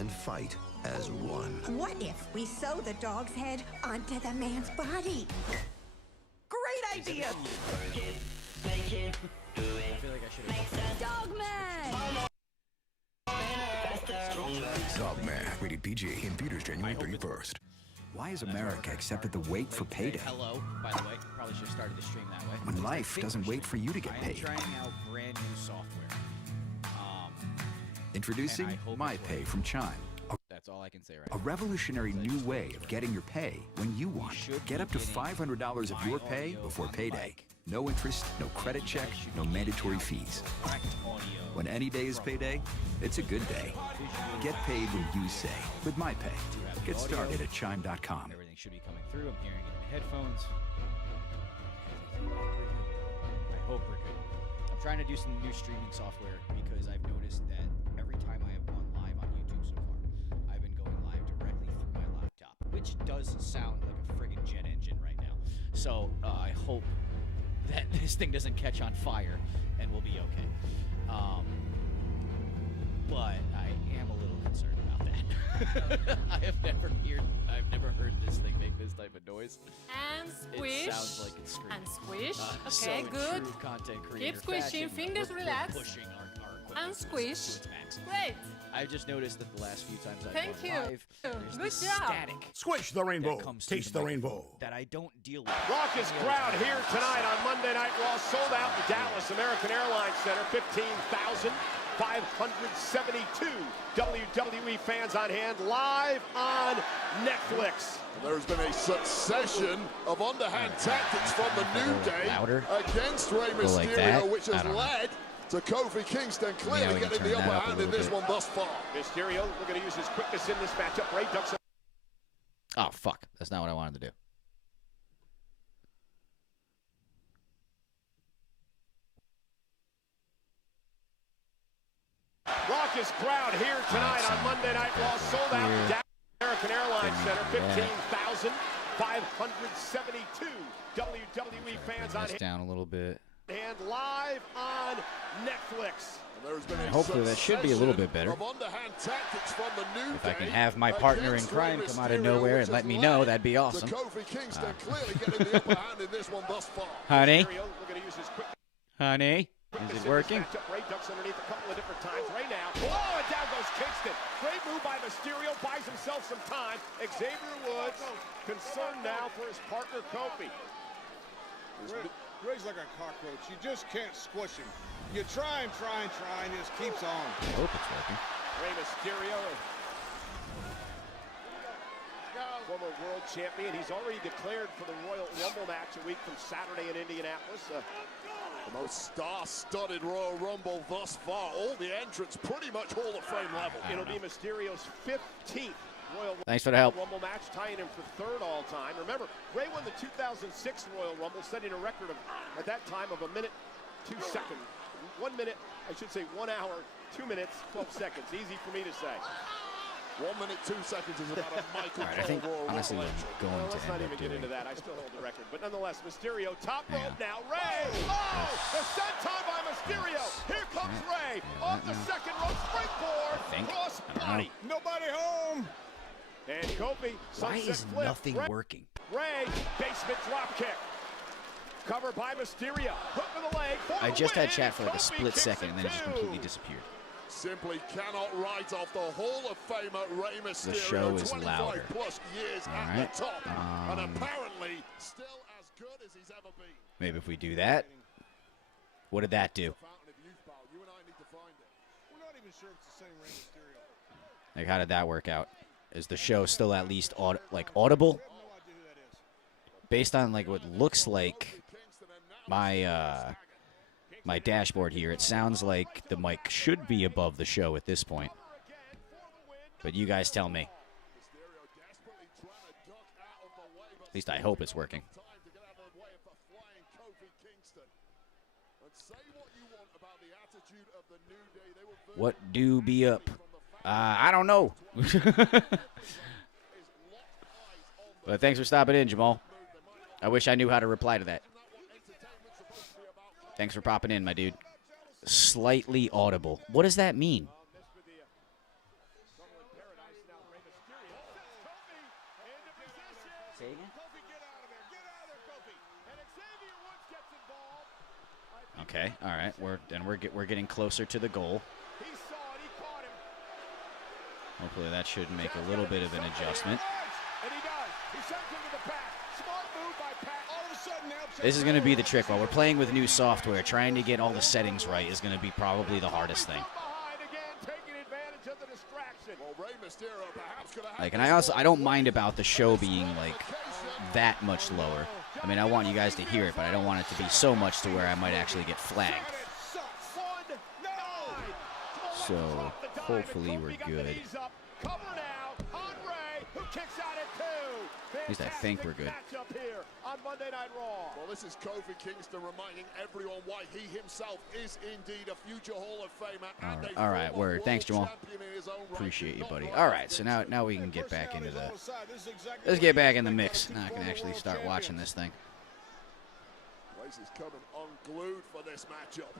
and fight as one. What if we sew the dog's head onto the man's body? Great idea! I feel like I should have. Dogman! Dogman, rated PG, in theaters January 31st. Why has America accepted the wait for payday? Hello, by the way. Probably should have started the stream that way. When life doesn't wait for you to get paid. I'm trying out brand new software. Introducing and I hope My it's Pay working. from Chime. That's all I can say right A now. revolutionary new way of getting your pay when you want. Get up to $500 of your pay before payday. No interest, no credit check, no mandatory fees. When any day is payday, it's a good day. Get paid when you say with My Pay. Get started at chime.com. Everything should be coming through. I'm hearing it in the headphones. I hope we're good. I'm trying to do some new streaming software because I've noticed that every time I have gone live on YouTube so far, I've been going live directly through my laptop, which does sound like a friggin' jet engine right now. So I hope that this thing doesn't catch on fire and we'll be okay. But I am a little concerned about that. I've never heard this thing make this type of noise. And squish. It sounds like it's screaming. And squish. So Okay, in good. true content creator Keep squishing. fashion, Fingers we're relaxed. pushing our equipment And to squish. its max. Great. I've just noticed that the last few times I've Thank gone you. live, there's Good this job. static Squish the rainbow. that comes through Taste the rainbow. microphone that I don't deal with. Raucous crowd here tonight on Monday Night Raw. Sold out in Dallas American Airlines Center. 15,572 WWE fans on hand, live on Netflix. There's been a succession of underhand tactics from the New Day louder. against Rey Go like Mysterio, that? which I has don't know. led to Kofi Kingston Yeah, clearly we can getting turn the upper that up a hand in little this bit. one thus far. Mysterio looking to use his quickness in this matchup. Rey ducks. Oh, fuck. That's not what I wanted to do. Raucous crowd here tonight on Monday Night Raw. Sold out in Dallas American Airlines Center. 15,572 WWE fans on Turn this down a little bit. hand, live on Netflix. Hopefully that should be a little bit better. Of underhand tactics from the New If I can Day have my partner in against crime Rey come out of Mysterio, nowhere which and let has me know, led that'd be to awesome. Kofi Kingston clearly getting the upper hand in this one thus far. Honey? Mysterio looking to use his quick. Honey? Is it working? Ray ducks underneath a couple of different times. Ray now. Oh, and down goes Kingston. Great move by Mysterio. Buys himself some time. Xavier Woods concerned now for his partner Kofi. Ray's like a cockroach. You just can't squish him. You try and try and try, and he just keeps on. I hope it's working. Rey Mysterio, former world champion. He's already declared for the Royal Rumble match a week from Saturday in Indianapolis. The most star-studded Royal Rumble thus far. All the entrants pretty much Hall of Fame level. It'll be Mysterio's 15th Royal Thanks for the help. Rumble match, tying him for third all time. Remember, Ray won the 2006 Royal Rumble, setting a record of, at that time, of 1 minute, 2 seconds. 1 minute, I should say 1 hour, 2 minutes, 12 seconds. Easy for me to say. 1 minute, 2 seconds is about a Michael All right, I think, Cole Royal honestly, Rumble I'm entry. going Well, to let's not end even up get doing into that. I still hold the record. But nonetheless, Mysterio, top Yeah. rope now. Ray! Oh! The senton by Mysterio. Here comes Ray. Off the second rope, springboard. Cross body. Nobody home. And Kofi, Why sunset is flip. nothing working? Ray, basement drop kick. Covered by Mysterio. Hook to the leg. I just had chat for like a Kofi split kicks second it and then it just too. completely disappeared. Simply cannot write off the Hall of Famer Rey Mysterio. show is 25 louder. plus years All at right. the top, and apparently still as good as he's ever been. Maybe if we do that. What did that do? Fountain of youth, pal. You and I need to find it. We're not even sure it's the same Rey Mysterio. Like, how did that work out? Is the show still at least audible? We have no idea who that is. Based on like what looks like my my dashboard here, it sounds like the mic should be above the show at this point. But you guys tell me. At least I hope it's working. What do be up? I don't know. But thanks for stopping in, Jamal. I wish I knew how to reply to that. Thanks for popping in, my dude. Slightly audible. What does that mean? Say again? Kofi, get out of there. Get out of there, Kofi. And Xavier Woods gets involved. Okay, all right. We're getting closer to the goal. He saw it. He caught him. Hopefully that should make a little bit of an adjustment. And he does. He sends him to the back. Smart move by Pat. All of a sudden now, This is going to be the trick. While we're playing with new software, trying to get all the settings right is going to be probably the hardest thing. Behind again, taking advantage of the distraction. Well, Rey Mysterio perhaps gonna have Like, and I don't mind about the show being like that much lower. I mean, I want you guys to hear it, but I don't want it to be so much to where I might actually get flagged. So hopefully we're good. Cover now on Rey, who kicks out at two. At least I think we're good. Matchup here on Monday Night Raw. Well, this is Kofi Kingston reminding everyone why he himself is indeed a future Hall of Famer. And All right, former word. Thanks, world Jamal. champion in his own right. Appreciate you, Not buddy. right All right, so now we can get back into the. Let's get back in the mix. Now I can actually start watching this thing. Place is coming unglued for this matchup.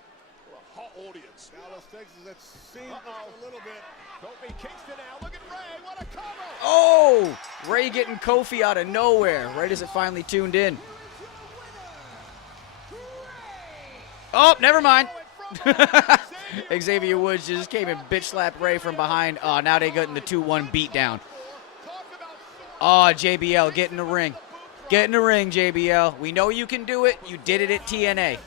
What a hot audience. Dallas, Texas, that's seen a little bit. Kofi Kingston now. Look at Rey. What a cover. Oh, Rey getting Kofi out of nowhere right as it finally tuned in. Oh, never mind. Xavier Woods just came and bitch slapped Rey from behind. Oh, now they got in the 2-1 beatdown. Oh, JBL, get in the ring. Get in the ring, JBL. We know you can do it. You did it at TNA.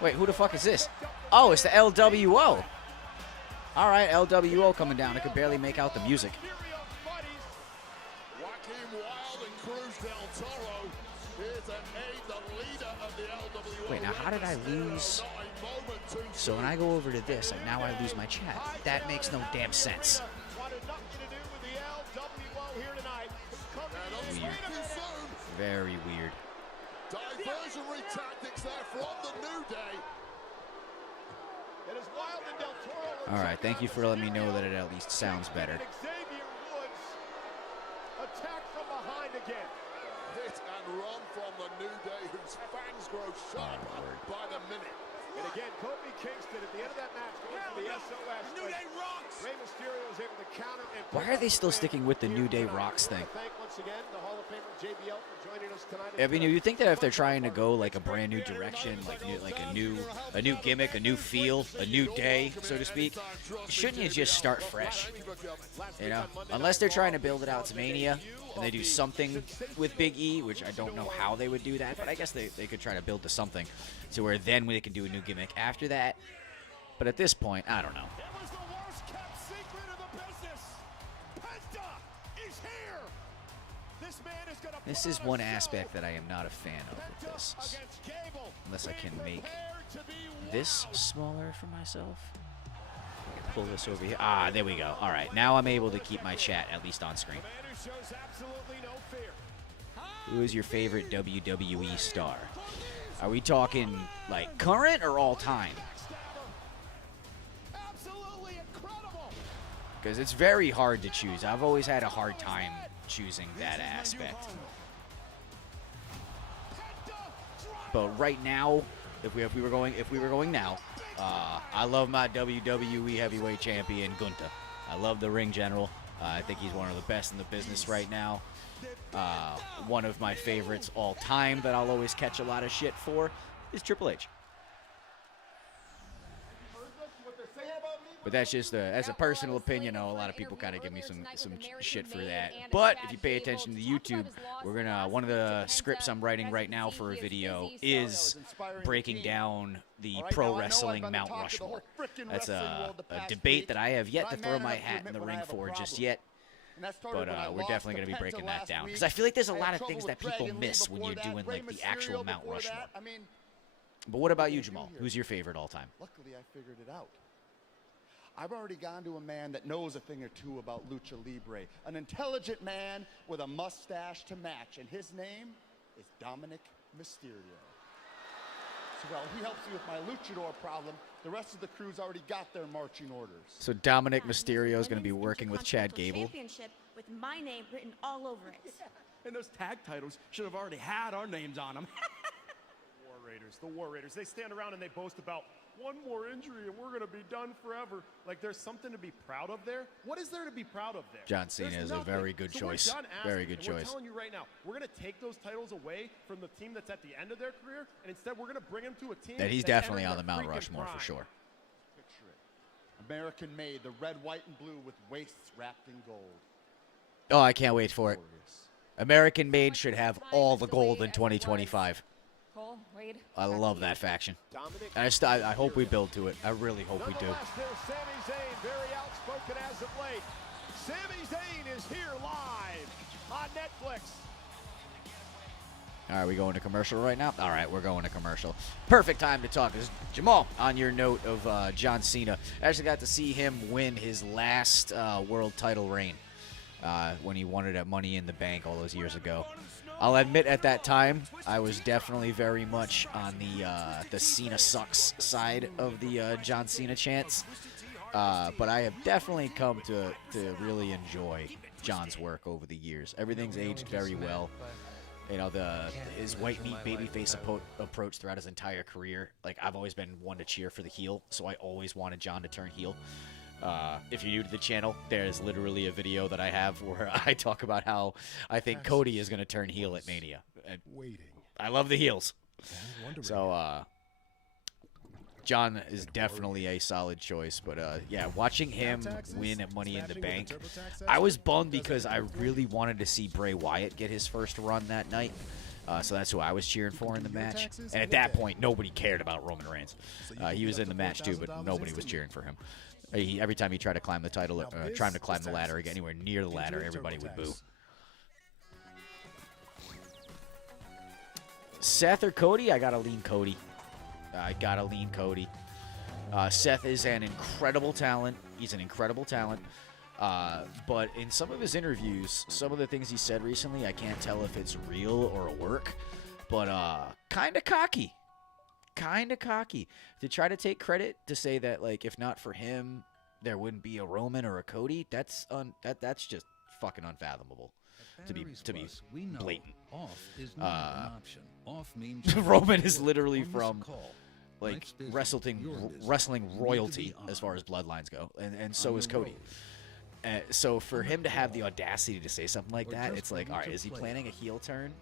Wait, who the fuck is this? Oh, it's the LWO. All right, LWO coming down. I could barely make out the music. Joaquin Wilde and Cruz del Toro here to aid the leader of the LWO. Wait, now how did I lose? So when I go over to this, now I lose my chat. That makes no damn sense. Weird. Very weird. Diversionary tactics there from the New Day. All right, thank you for letting me know that it at least sounds better. Xavier Woods attack from behind again. Hit and run from the New Day, whose fangs grow sharper by the minute. And again, Kofi Kingston at the end of that match going for the SOS. New Day rocks. Rey Mysterio was able to counter and Why are they still sticking with the New Day Rocks thing? thank once again the Hall of Famer JBL for joining us tonight. I mean, you think that if they're trying to go like a brand new direction, like a new gimmick, a new feel, a new day, so to speak, shouldn't you just start fresh? You know, unless they're trying to build it out to Mania and they do something with Big E, which I don't know how they would do that, but I guess they could try to build to something to where then they can do a new gimmick after that. But at this point, I don't know. It was the worst kept secret of the business. Penta is here. This man is gonna This is one aspect that I am not a fan of with this. against Gable. Unless I can make this smaller for myself. I can pull this over here. Ah, there we go. All right, now I'm able to keep my chat at least on screen. Man who shows absolutely no fear. Who is your favorite WWE star? Are we talking like current or all time? Absolutely incredible. Because it's very hard to choose. I've always had a hard time choosing that aspect. But right now, if we were going now, I love my WWE Heavyweight Champion Gunther. I love the Ring General. I think he's one of the best in the business right now. One of my favorites all time that I'll always catch a lot of shit for is Triple H. But that's just as a personal opinion. I know a lot of people kind of give me some shit for that. But if you pay attention to YouTube, we're gonna one of the scripts I'm writing right now for a video is breaking down the pro wrestling Mount Rushmore. That's a debate that I have yet to throw my hat in the ring for just yet. But we're definitely going to be breaking that down. Because I feel like there's a lot of things that people miss when you're doing like the actual Mount Rushmore. But what about you, Jamal? Who's your favorite all time? Luckily, I figured it out. I've already gone to a man that knows a thing or two about Lucha Libre. An intelligent man with a mustache to match. And his name is Dominic Mysterio. So while he helps me with my luchador problem, the rest of the crew's already got their marching orders. So Dominic Mysterio is going to be working with Chad Gable. Championship with my name written all over it. And those tag titles should have already had our names on them. The War Raiders, they stand around and they boast about one more injury and we're going to be done forever. Like, there's something to be proud of there. What is there to be proud of there? John Cena is a very good choice. Very good choice. We're telling you right now, we're going to take those titles away from the team that's at the end of their career, and instead we're going to bring them to a team that he's that's definitely on the their Mount freaking Rushmore prime. for sure. Picture it. American made, the red, white, and blue with waists wrapped in gold. Oh, I can't wait for it. American made should have all the gold in 2025. Cole, Wade. I love that faction. And I hope we build to it. I really hope we do. There's Sami Zayn, very outspoken as of late. Sami Zayn is here live on Netflix. All right, we going to commercial right now? All right, we're going to commercial. Perfect time to talk. Jamal, on your note of John Cena, I actually got to see him win his last world title reign when he won it at Money in the Bank all those years ago. I'll admit at that time, I was definitely very much on the Cena sucks side of the John Cena chants. But I have definitely come to really enjoy John's work over the years. Everything's aged very well. You know, his white meat babyface approach throughout his entire career. Like, I've always been one to cheer for the heel, so I always wanted John to turn heel. If you're new to the channel, there's literally a video that I have where I talk about how I think Cody is going to turn heel at Mania. And I love the heels. So, John is definitely a solid choice, but yeah, watching him win at Money in the Bank, I was bummed because I really wanted to see Bray Wyatt get his first run that night. So that's who I was cheering for in the match. And at that point, nobody cared about Roman Reigns. He was in the match too, but nobody was cheering for him. Every time he tried to climb the title, trying to climb the ladder or get anywhere near the ladder, everybody would boo. Seth or Cody? I gotta lean Cody. Seth is an incredible talent. He's an incredible talent. But in some of his interviews, some of the things he said recently, I can't tell if it's real or a work. But kind of cocky. To try to take credit to say that, like, if not for him, there wouldn't be a Roman or a Cody. That's just fucking unfathomable. To be blatant. Off is not an option. Off means Roman is literally from like wrestling royalty as far as bloodlines go, and so is Cody. So for him to have the audacity to say something like that, it's like, all right, is he planning a heel turn?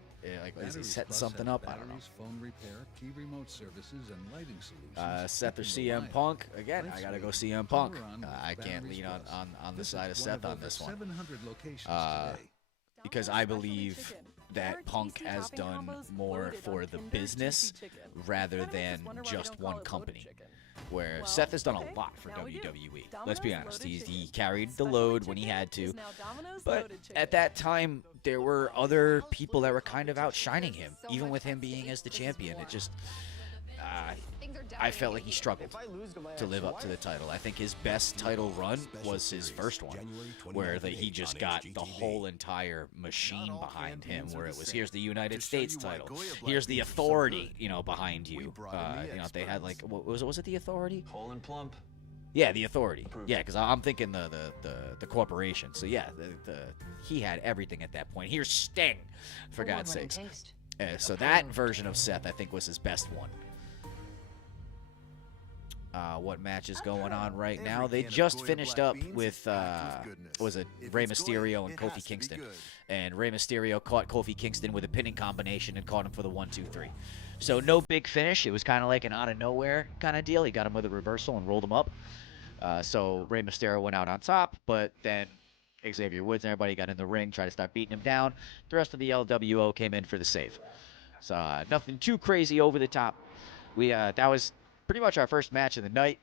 Like, is he setting something up? I don't know. Phone repair, key remote services, and lighting solutions. Seth or CM Punk? Again, I gotta go CM Punk. I can't lean on the side of Seth on this one. Because I believe that Punk has done more for the business rather than just one company. Where Seth has done a lot for WWE. Let's be honest. He carried the load when he had to. But at that time, there were other people that were kind of outshining him, even with him being as the champion. It just... I felt like he struggled to live up to the title. I think his best title run was his first one, where he just got the whole entire machine behind him, where it was, here's the United States title, here's the Authority, behind you. They had, like, what was it the Authority? Whole and plump. Yeah, the Authority. Yeah, because I'm thinking the corporation. So yeah, he had everything at that point. Here's Sting, for God's sakes. So that version of Seth, I think, was his best one. What match is going on right now? They just finished up with, was it Rey Mysterio and Kofi Kingston? And Rey Mysterio caught Kofi Kingston with a pinning combination and caught him for the 1-2-3. So no big finish. It was kind of like an out-of-nowhere kind of deal. He got him with a reversal and rolled him up. So Rey Mysterio went out on top, but then Xavier Woods and everybody got in the ring, tried to start beating him down. The rest of the LWO came in for the save. So nothing too crazy over the top. That was pretty much our first match of the night.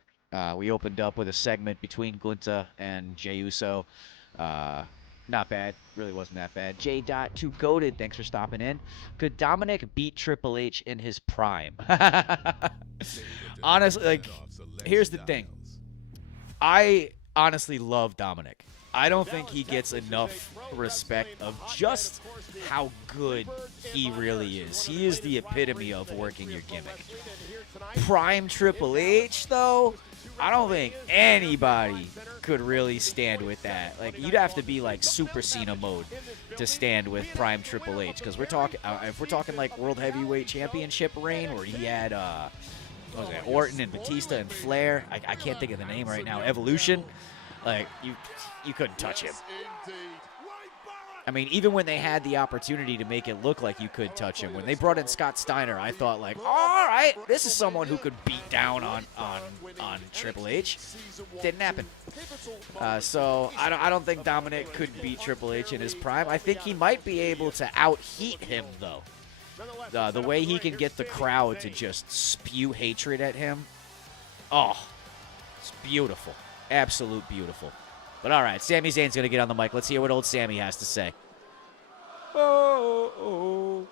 We opened up with a segment between Gunther and Jey Uso. Not bad. Really wasn't that bad. J.2 Goated, thanks for stopping in. Could Dominic beat Triple H in his prime? Honestly, like, here's the thing. I honestly love Dominic. I don't think he gets enough respect of just how good he really is. He is the epitome of working your gimmick. Prime Triple H, though, I don't think anybody could really stand with that. Like, you'd have to be like Super Cena mode to stand with Prime Triple H, because we're talking, if we're talking like World Heavyweight Championship reign, where he had what was it, Orton and Batista and Flair. I can't think of the name right now. Evolution. Like, you couldn't touch him. I mean, even when they had the opportunity to make it look like you could touch him, when they brought in Scott Steiner, I thought, like, all right, this is someone who could beat down on Triple H. Didn't happen. So I don't think Dominic could beat Triple H in his prime. I think he might be able to out-heat him, though. The way he can get the crowd to just spew hatred at him, oh, it's beautiful. Absolute beautiful. But all right, Sami Zayn's going to get on the mic. Let's hear what old Sami has to say. Oh,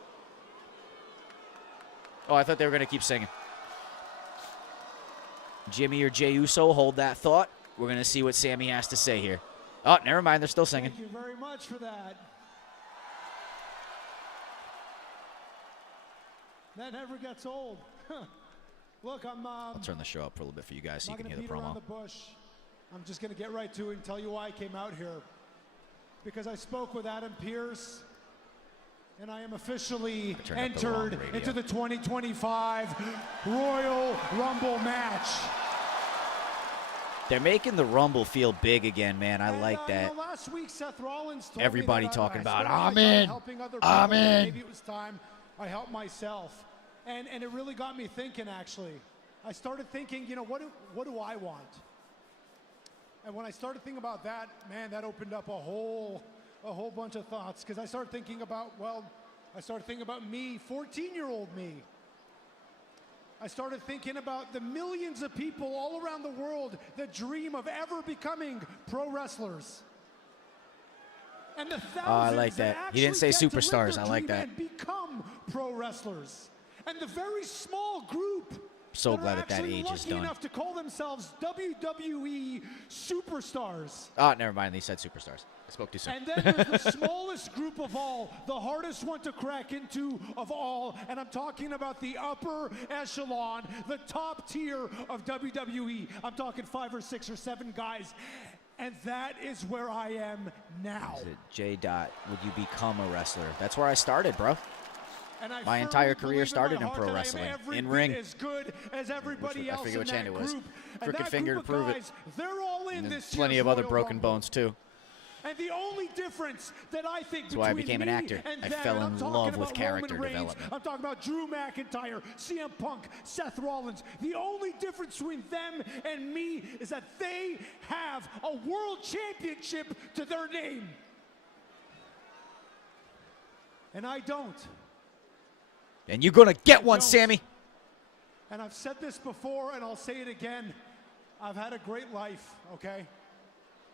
I thought they were going to keep singing. Jimmy or Jey Uso, hold that thought. We're going to see what Sami has to say here. Oh, never mind. They're still singing. Thank you very much for that. That never gets old. Look, I'll turn the show up for a little bit for you guys so you can hear the around promo. The bush. I'm just going to get right to it and tell you why I came out here. Because I spoke with Adam Pearce, and I am officially entered into the 2025 Royal Rumble match. They're making the Rumble feel big again, man. I like that. Last week, Seth Rollins told everybody me that talking about, I'm in. I'm in. Maybe it was time I helped myself. And it really got me thinking, actually. I started thinking, you know, what do I want? And when I started thinking about that, man, that opened up a whole bunch of thoughts. Because I started thinking about, me, 14-year-old me. I started thinking about the millions of people all around the world that dream of ever becoming pro wrestlers. And the thousands I like that. He didn't say superstars. I like that. And become pro wrestlers. And the very small group so glad that age is done. Enough to call themselves WWE superstars. Oh, never mind. They said superstars. I spoke too soon. And then there's the smallest group of all, the hardest one to crack into of all, and I'm talking about the upper echelon, the top tier of WWE. I'm talking 5 or 6 or 7 guys. And that is where I am now. Is it J. Dot, would you become a wrestler? That's where I started, bro. My entire career started in pro wrestling, in ring. As good as everybody else I forget which hand it was. Crooked finger to prove it. They're all in and this plenty of other broken bones too. And the only difference that I think that's why I became an actor. I fell in love with character development. I'm talking about Drew McIntyre, CM Punk, Seth Rollins. The only difference between them and me is that they have a world championship to their name. And I don't. And you're going to get one, Sami. And I've said this before, and I'll say it again. I've had a great life, okay?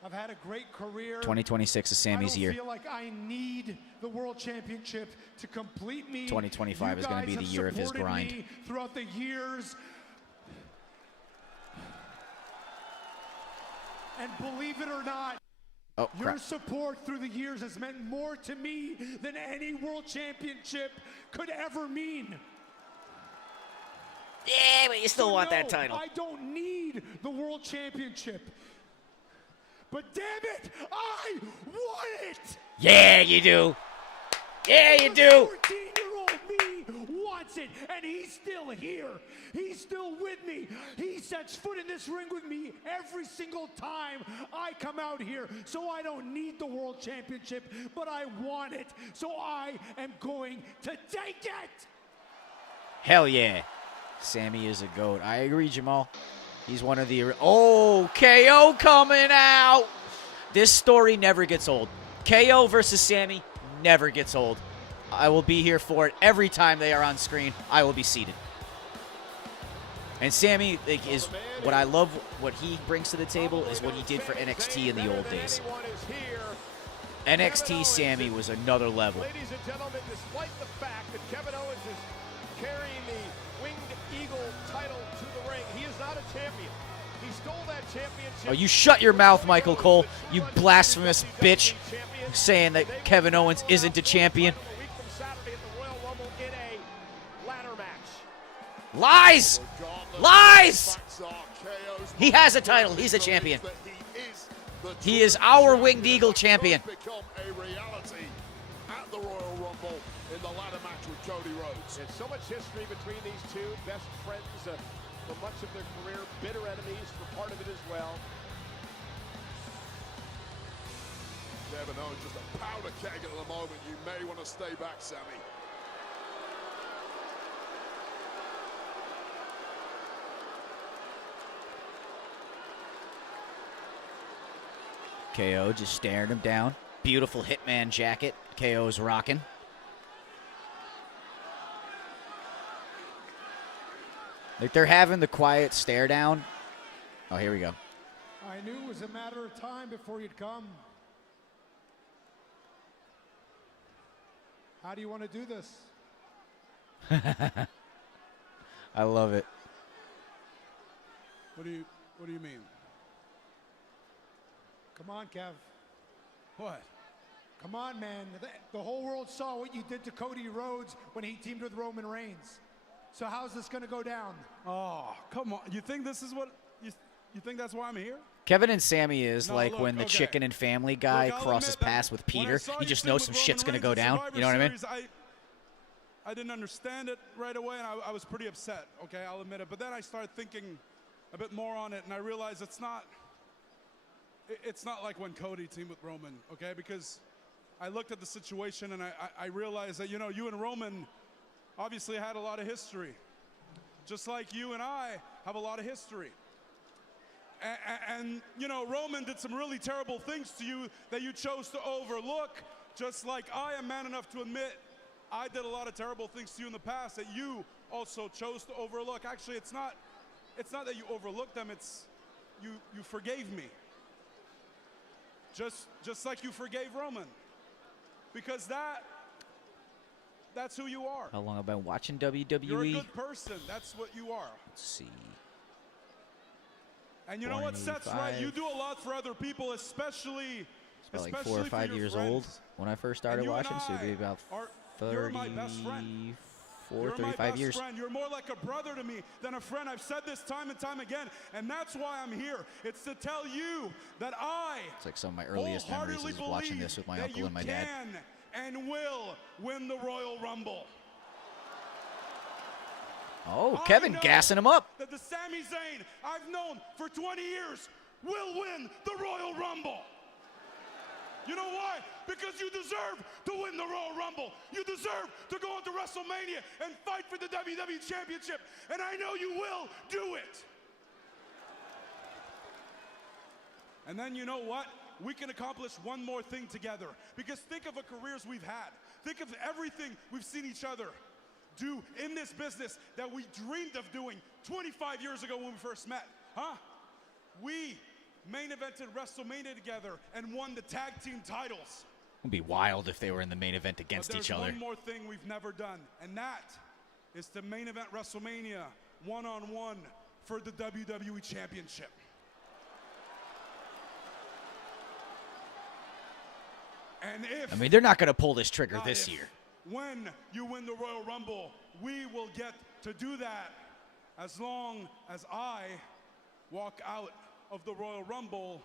I've had a great career. 2026 is Sami's year. I don't feel like I need the world championship to complete me. 2025 is going to be the year of his grind. Throughout the years. And believe it or not, your support through the years has meant more to me than any world championship could ever mean. Yeah, but you still want that title. I don't need the world championship. But damn it, I want it! Yeah, you do. Yeah, you do. 14-year-old me wants it, and he's still here. He's still with me. He sets foot in this ring with me every single time I come out here. So I don't need the world championship, but I want it. So I am going to take it. Hell yeah. Sami is a GOAT. I agree, Jamal. He's one of the... Oh, KO coming out. This story never gets old. KO versus Sami never gets old. I will be here for it every time they are on screen. I will be seated. And Sami is what I love. What he brings to the table is what he did for NXT in the old days. NXT Sami was another level. Ladies and gentlemen, despite the fact that Kevin Owens is carrying the Winged Eagle title to the ring, he is not a champion. He stole that championship. Oh, you shut your mouth, Michael Cole, you blasphemous bitch, saying that Kevin Owens isn't a champion. Lies! Lies! He has a title. He's a champion. He is our Winged Eagle champion. There's so much history between these two best friends for much of their career, bitter enemies for part of it as well. Kevin Owens just a powder keg at the moment. You may want to stay back, Sammy. KO just staring him down. Beautiful Hitman jacket KO's rocking. Like they're having the quiet stare down. Oh, here we go. I knew it was a matter of time before you'd come. How do you want to do this? I love it. What do you mean? Come on, Kev. What? Come on, man. The whole world saw what you did to Cody Rhodes when he teamed with Roman Reigns. So how's this going to go down? Oh, come on. You think this is what you think that's why I'm here? Kevin and Sammy is like look, when the okay. Chicken and Family Guy Look, crosses admit that paths with when I Peter. saw You you just team know with some Roman shit's going to Reigns go at down. Survivor You know what I mean? Series, I didn't understand it right away, and I was pretty upset. Okay, I'll admit it. But then I started thinking a bit more on it, and I realized it's not like when Cody teamed with Roman. Okay, because I looked at the situation and I realized that, you know, you and Roman obviously had a lot of history. Just like you and I have a lot of history. And you know, Roman did some really terrible things to you that you chose to overlook, just like I am man enough to admit I did a lot of terrible things to you in the past that you also chose to overlook. Actually, it's not that you overlooked them, it's you forgave me. Just like you forgave Roman. Because that's who you are. How long have I been watching WWE? You're a good person. That's what you are. Let's see. And you know what, Seth's right. You do a lot for other people, especially About like 4 or 5 years old when I first started watching, so it'd be about 34, 35 years. Friend. You're more like a brother to me than a friend. I've said this time and time again, and that's why I'm here. It's to tell you that I It's like some of my earliest memories is watching this with my uncle and my dad. And will win the Royal Rumble. Oh, Kevin gassing him up. That the Sami Zayn I've known for 20 years will win the Royal Rumble. You know why? Because you deserve to win the Royal Rumble. You deserve to go into WrestleMania and fight for the WWE Championship. And I know you will do it. And then you know what? We can accomplish one more thing together. Because think of the careers we've had. Think of everything we've seen each other do in this business that we dreamed of doing 25 years ago when we first met. Huh? We main evented WrestleMania together and won the tag team titles. It would be wild if they were in the main event against each other. There's one more thing we've never done, and that is to main event WrestleMania one-on-one for the WWE Championship. And if, I mean, they're not going to pull this trigger this year. When you win the Royal Rumble, we will get to do that as long as I walk out of the Royal Rumble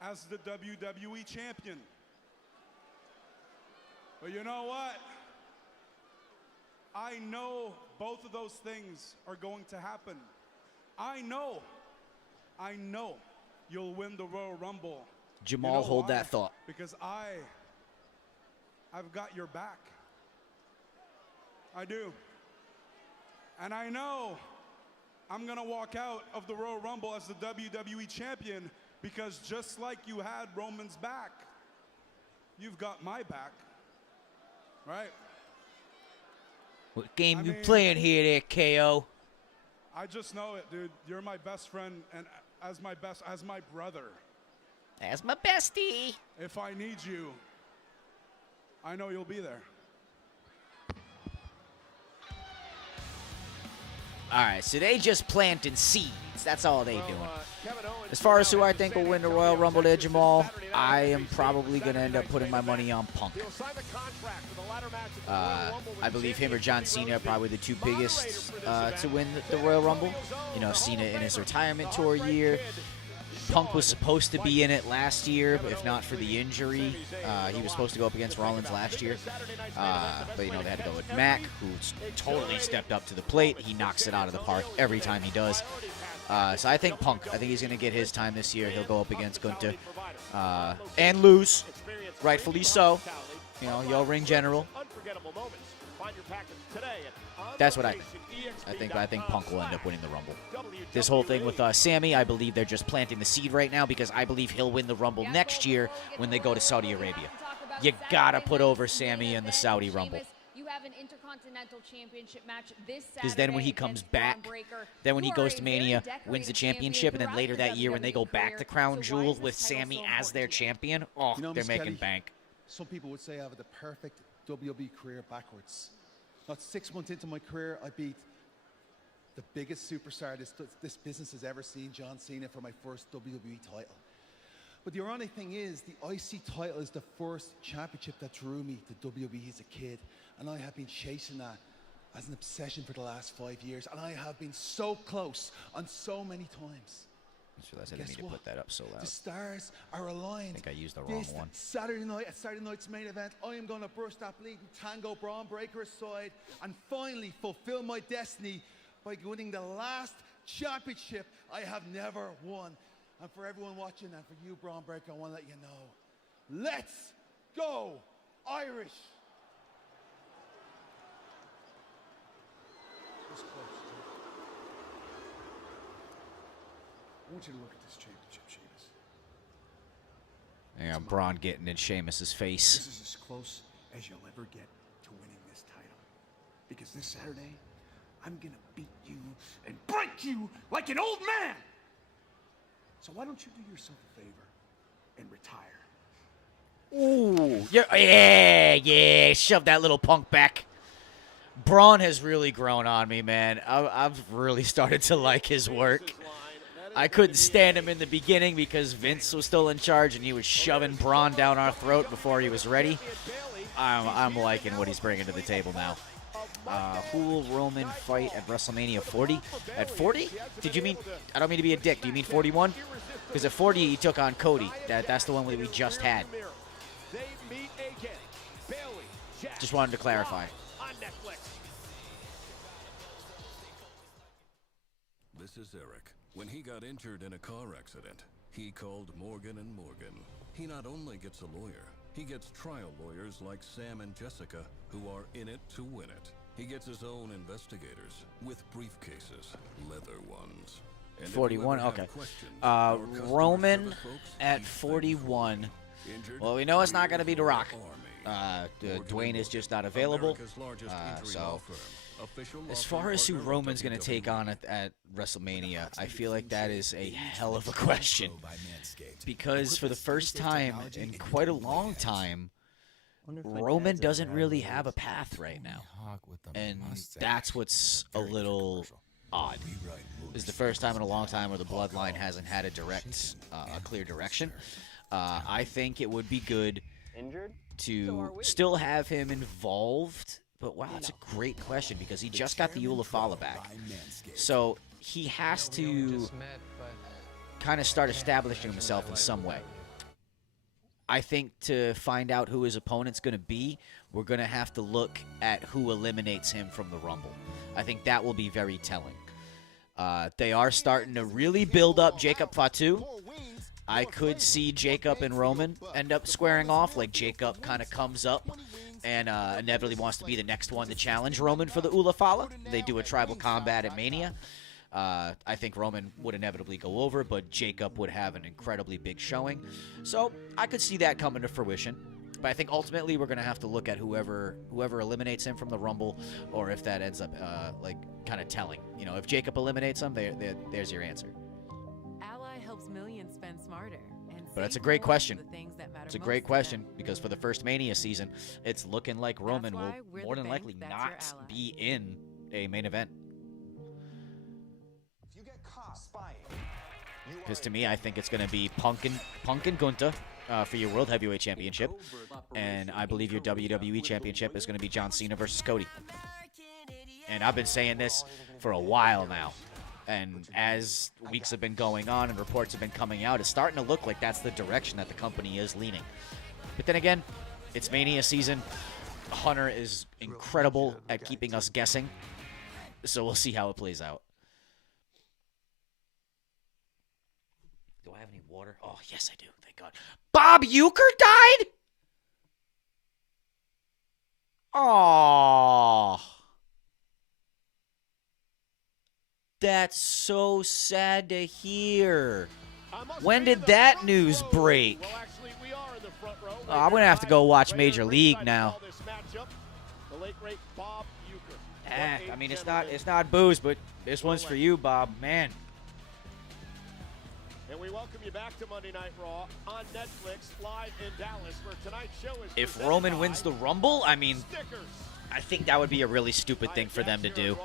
as the WWE Champion. But you know what? I know both of those things are going to happen. I know you'll win the Royal Rumble. Jamal, you know hold why? that thought. Because I've got your back. I do. And I know I'm going to walk out of the Royal Rumble as the WWE Champion because just like you had Roman's back, you've got my back. Right? What game you playing here there, KO? I just know it, dude. You're my best friend and as my brother. As my bestie. If I need you, I know you'll be there. All right, so they just planting seeds. That's all they doing. As far as who I think will win the Royal Rumble there, Jamal, I am probably going to end up putting my money on Punk. I believe him or John Cena are probably the two biggest to win the Royal Rumble. You know, Cena in his retirement tour year. Punk was supposed to be in it last year, if not for the injury. He was supposed to go up against Rollins last year. But, you know, they had to go with Mac, who's totally stepped up to the plate. He knocks it out of the park every time he does. So I think Punk, I think he's going to get his time this year. He'll go up against Gunther and lose, rightfully so. You know, your ring general. That's what I think. I think Punk will end up winning the Rumble. This whole thing with Sammy, I believe they're just planting the seed right now because I believe he'll win the Rumble next year when they go to Saudi Arabia. You gotta put over Sammy in the Saudi Rumble. You have an Intercontinental Championship match this Saturday. Because then when he comes back, then when he goes to Mania, wins the championship, and then later that year when they go back to Crown Jewel with Sammy as their champion, oh, You know, they're Miss making Kelly, bank. Some people would say I have the perfect WWE career backwards. Not 6 months into my career, I beat the biggest superstar this business has ever seen, John Cena, for my first WWE title. But the ironic thing is, the IC title is the first championship that drew me to WWE as a kid. And I have been chasing that as an obsession for the last 5 years. And I have been so close on so many times. I just realized I didn't mean to put that up so loud. The stars are aligned. I think I used the wrong one. Saturday night, at Saturday night's main event, I am going to brush that bleeding Tango Braun Breaker aside and finally fulfill my destiny by winning the last championship I have never won. And for everyone watching and for you, Braun Breaker, I want to let you know, let's go Irish! This close. I want you to look at this championship, Sheamus. Yeah, Braun getting in Sheamus's face. This is as close as you'll ever get to winning this title. Because this Saturday, I'm gonna beat you and break you like an old man! So why don't you do yourself a favor and retire? Ooh, yeah, shove that little Punk back. Braun has really grown on me, man. I've really started to like his work. I couldn't stand him in the beginning because Vince was still in charge and he was shoving Braun down our throat before he was ready. I'm liking what he's bringing to the table now. Who will Roman fight at WrestleMania 40? At 40? Did you mean, I don't mean to be a dick, do you mean 41? Because at 40 he took on Cody. That's the one that we just had. Just wanted to clarify. This is Eric. When he got injured in a car accident, he called Morgan & Morgan. He not only gets a lawyer, he gets trial lawyers like Sam and Jessica who are in it to win it. He gets his own investigators with briefcases, leather ones. And 41, okay. Roman at 41. Well, we know it's not going to be The Rock. Dwayne is just not available. So, as far as who Roman's going to take on at WrestleMania, I feel like that is a hell of a question. Because for the first time in quite a long time, Roman doesn't really have a path right now. And that's what's a little odd. This is the first time in a long time where the bloodline hasn't had a clear direction. I think it would be good to still have him involved. But wow, that's a great question because he just got the Ulafala back. So he has to kind of start establishing himself in some way. I think to find out who his opponent's going to be, we're going to have to look at who eliminates him from the Rumble. I think that will be very telling. They are starting to really build up Jacob Fatu. I could see Jacob and Roman end up squaring off, like Jacob kind of comes up and inevitably wants to be the next one to challenge Roman for the Ulafala. They do a tribal combat at Mania. I think Roman would inevitably go over, but Jacob would have an incredibly big showing. So I could see that coming to fruition. But I think ultimately we're going to have to look at whoever eliminates him from the Rumble, or if that ends up like kind of telling. You know, if Jacob eliminates him, there's your answer. Ally helps millions spend smarter. But that's a great question. It's a great question because for the first Mania season, it's looking like Roman will more than likely not be in a main event. Because to me, I think it's going to be Punk and Gunther for your World Heavyweight Championship. And I believe your WWE Championship is going to be John Cena versus Cody. And I've been saying this for a while now. And as weeks have been going on and reports have been coming out, it's starting to look like that's the direction that the company is leaning. But then again, it's Mania season. Hunter is incredible at keeping us guessing. So we'll see how it plays out. Do I have any water? Oh, yes, I do. Thank God. Bob Uecker died? Aww. That's so sad to hear. When did that news break? I'm going to have to go watch Major League now. I mean, it's not booze, but this one's for you, Bob. Man. And we welcome you back to Monday Night Raw on Netflix, live in Dallas, where tonight's show is... If Roman wins the Rumble, I mean, I think that would be a really stupid thing for them to do.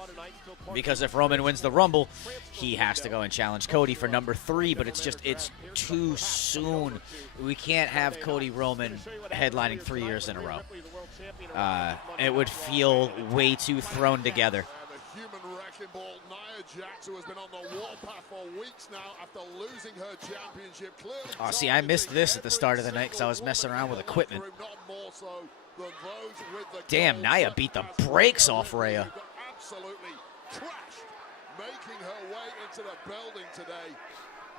Because if Roman wins the Rumble, he has to go and challenge Cody for number 3, but it's too soon. We can't have Cody Roman headlining 3 years in a row. It would feel way too thrown together. Jax, who has been on the warpath for weeks now after losing her championship. Oh, see, I missed this at the start of the night because I was messing around with equipment. Damn, Nia beat the brakes off Rhea. Absolutely crashed, making her way into the building today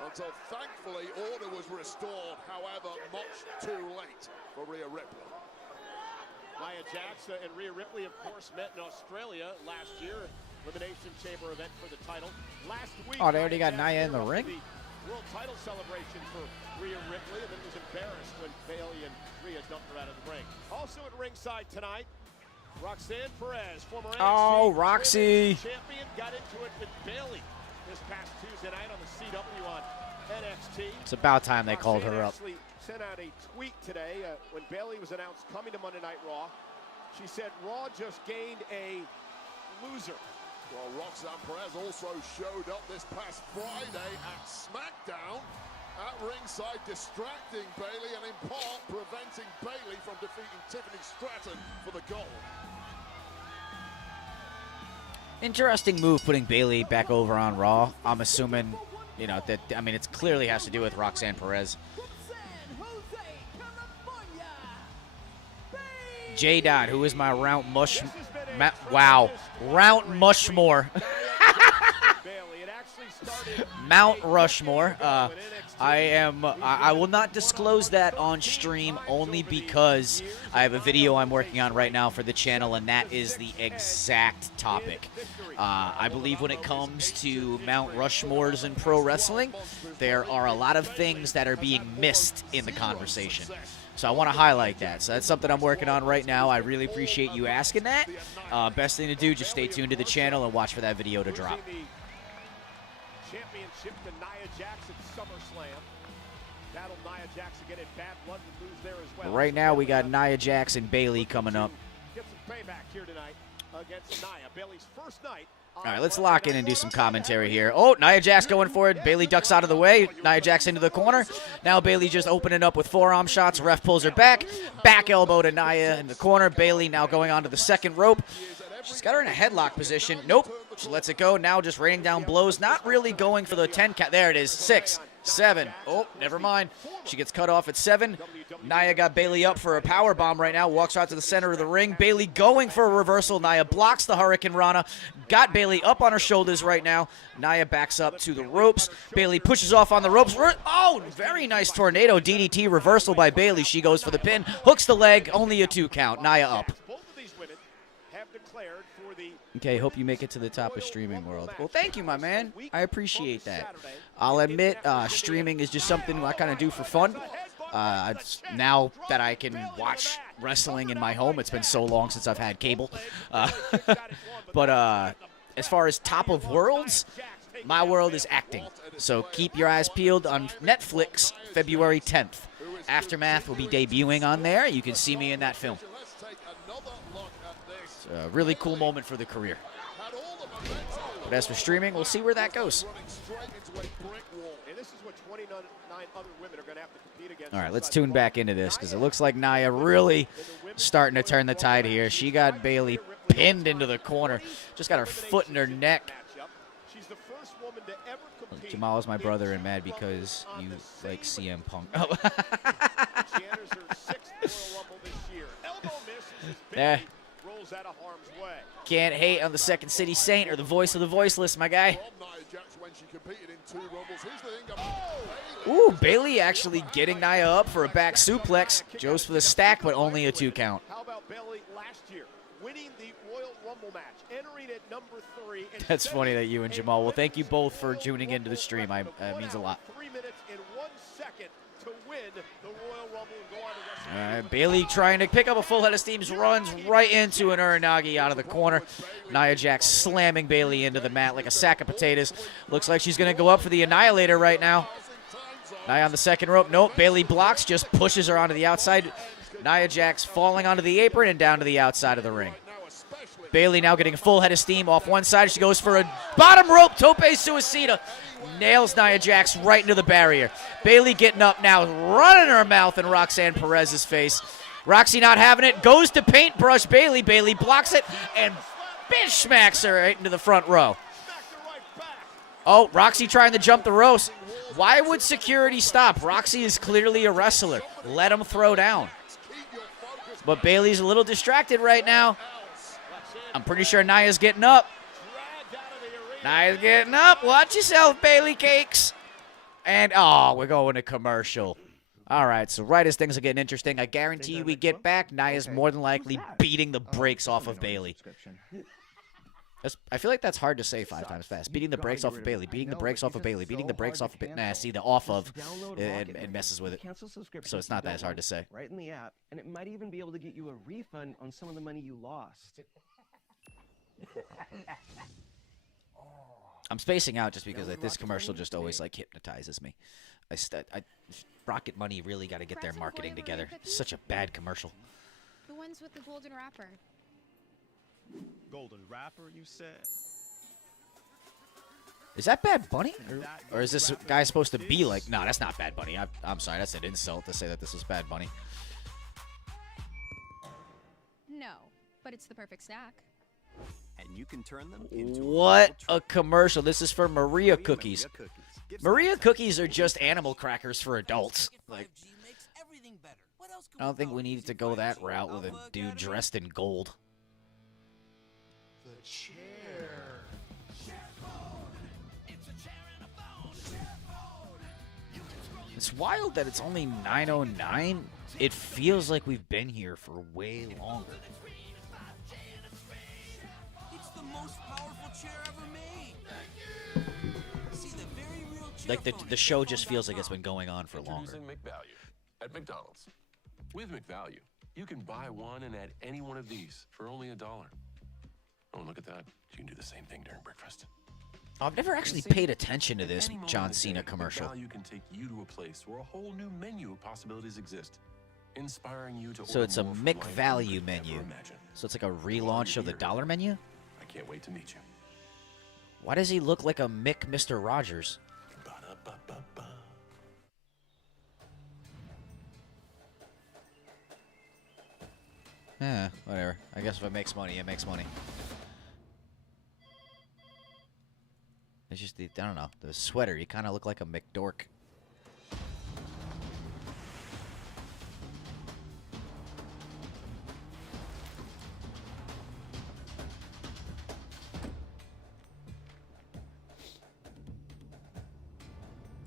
until thankfully order was restored. However, much too late for Rhea Ripley. Nia Jax and Rhea Ripley, of course, met in Australia last year. Elimination Chamber event for the title. Last week, oh, they already got Nia in the ring? The world title celebration for Rhea Ripley, and then was embarrassed when Bayley and Rhea dumped her out of the ring. Also at ringside tonight, Roxanne Perez, former NXT Roxy champion, got into it with Bayley this past Tuesday night on the CW on NXT. It's about time they called her up. Actually sent out a tweet today when Bayley was announced coming to Monday Night Raw. She said, Raw just gained a loser. Well, Roxanne Perez also showed up this past Friday at SmackDown at ringside, distracting Bayley and in part preventing Bayley from defeating Tiffany Stratton for the gold. Interesting move putting Bayley back over on Raw. I'm assuming, you know, that, I mean, it clearly has to do with Roxanne Perez. J-Dot, who is my Mount Rushmore. Mount Rushmore. I will not disclose that on stream only because I have a video I'm working on right now for the channel, and that is the exact topic. I believe when it comes to Mount Rushmores in pro wrestling, there are a lot of things that are being missed in the conversation. So I want to highlight that. So that's something I'm working on right now. I really appreciate you asking that. Best thing to do, just stay tuned to the channel and watch for that video to drop. Championship to Nia Jax at SummerSlam. Battle Nia Jax again at Bad Blood and lose there as well. Right now we got Nia Jax and Bayley coming up. Get some payback here tonight against Nia. Bayley's first night. All right, let's lock in and do some commentary here. Oh, Nia Jax going for it. Bayley ducks out of the way. Nia Jax into the corner. Now Bayley just opening up with forearm shots. Ref pulls her back. Back elbow to Nia in the corner. Bayley now going onto the second rope. She's got her in a headlock position. Nope. She lets it go. Now just raining down blows. Not really going for the 10 count. There it is. 6, 7. Oh, never mind. She gets cut off at 7. Nia got Bayley up for a power bomb right now. Walks out to the center of the ring. Bayley going for a reversal. Nia blocks the Hurricane Rana. Got Bayley up on her shoulders right now. Nia backs up to the ropes. Bayley pushes off on the ropes. Oh, very nice tornado DDT reversal by Bayley. She goes for the pin. Hooks the leg. Only a 2 count. Nia up. Okay, hope you make it to the top of streaming world. Well, thank you, my man. I appreciate that. I'll admit, streaming is just something I kind of do for fun. Now that I can watch wrestling in my home, it's been so long since I've had cable. But as far as top of worlds, my world is acting. So keep your eyes peeled on Netflix, February 10th. Aftermath will be debuting on there. You can see me in that film. A really cool moment for the career. But as for streaming, we'll see where that goes. All right, let's tune back into this because it looks like Nia really starting to turn the tide here. She got Bayley pinned into the corner. Just got her foot in her neck. She's the first woman Jamal is my brother and mad because you like CM Punk. She enters her 6th Royal Rumble this year. Elbow misses as There. Bayley rolls out of harm's way. Can't hate on the Second City Saint or the voice of the voiceless, my guy. Ooh, Bayley actually getting Nia up for a back suplex. Joe's for the stack, but only a 2 count. How about Bayley last year, winning the Royal Rumble match, entering at number 3. And That's funny that you and Jamal. Well, thank you both for tuning into the stream. It means a lot. 3 minutes and 1 second to win the Royal Rumble and go on to WrestleMania. Bayley trying to pick up a full head of steam, runs right into an Uranagi out of the corner. Nia Jax slamming Bayley into the mat like a sack of potatoes. Looks like she's going to go up for the Annihilator right now. Nia on the second rope. Nope, Bayley blocks, just pushes her onto the outside. Nia Jax falling onto the apron and down to the outside of the ring. Bayley now getting a full head of steam off one side. She goes for a bottom rope tope suicida. Nails Nia Jax right into the barrier. Bayley getting up now, running her mouth in Roxanne Perez's face. Roxy not having it, goes to paintbrush Bayley. Bayley blocks it and bitch smacks her right into the front row. Oh, Roxy trying to jump the ropes. Why would security stop? Roxy is clearly a wrestler. Let him throw down. But Bayley's a little distracted right now. I'm pretty sure Nia's getting up. Nia's getting up. Watch yourself, Bayley Cakes. And, oh, we're going to commercial. All right, so right as things are getting interesting, I guarantee you we get back, Nia's more than likely beating the brakes off of Bayley. I feel like that's hard to say 5 times fast. Beating the brakes off of Bayley, beating the brakes off of Bayley, beating the brakes off of Bayley. Nah, see, the off of, it messes with it. So it's not that hard to say. Right in the app, and it might even be able to get you a refund on some of the money you lost. I'm spacing out just because this commercial just always like hypnotizes me. Rocket Money really got to get their marketing together. It's such a bad commercial. The ones with the golden wrapper. Golden wrapper, you said? Is that Bad Bunny? Or is this guy supposed to be like... No, that's not Bad Bunny. I'm sorry, that's an insult to say that this is Bad Bunny. No, but it's the perfect snack. And you can turn them into What a commercial. This is for Maria Cookies. Maria Cookies are just animal crackers for adults. Like, I don't think we needed to go that route with a dude dressed in gold. The chair. It's wild that it's only 9:09. It feels like we've been here for way longer. It's the most powerful chair ever made. See, the very real chair Like the show just feels like it's been going on for longer. Introducing McValue at McDonald's. With McValue, you can buy one and add any one of these for only $1. Oh, look at that. You can do the same thing during breakfast. I've never actually paid attention to this John Cena commercial. McValue can take you to a place where a whole new menu of possibilities exist, inspiring you to So order it's a more from life than McValue you could menu. ever imagine. So it's like a relaunch of the dollar menu? I can't wait to meet you. Why does he look like a Mr. Rogers? Yeah, whatever. I guess if it makes money, it makes money. It's just the, I don't know, the sweater. You kind of look like a McDork.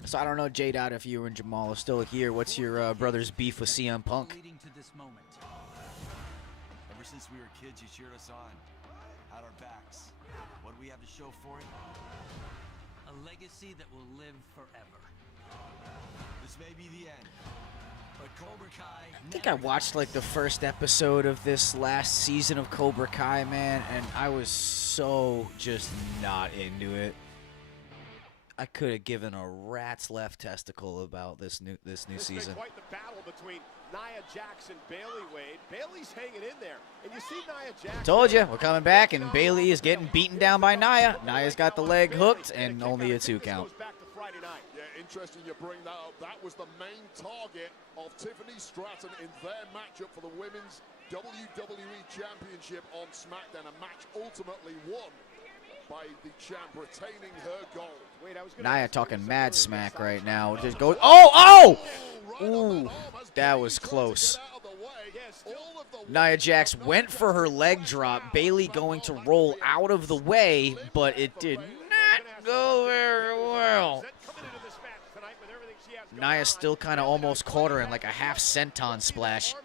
So I don't know, J-Dot, if you and Jamal are still here. What's your brother's beef with CM Punk? Leading to this moment. Ever since we were kids, you cheered us on, had our backs. What do we have to show for it? A legacy that will live forever. This may be the end, but Cobra Kai... I think I watched like the first episode of this last season of Cobra Kai, man, and I was so just not into it. I could have given a rat's left testicle about this new season. Quite the battle between Nia Jax and Bayley Wade. Bayley's hanging in there, and you see Nia Jax. Told you, we're coming back, and Bayley is getting beaten down by Nia. Nia's got the leg hooked, and only a 2 count. Yeah, interesting you bring that up. That was the main target of Tiffany Stratton in their matchup for the Women's WWE Championship on SmackDown. A match ultimately won by the champ, retaining her gold. Nia talking mad smack right now. Just go. Oh! Ooh, that was close. Nia Jax went for her leg drop. Bayley going to roll out of the way, but it did not go very well. Nia still kind of almost caught her in like a half senton splash.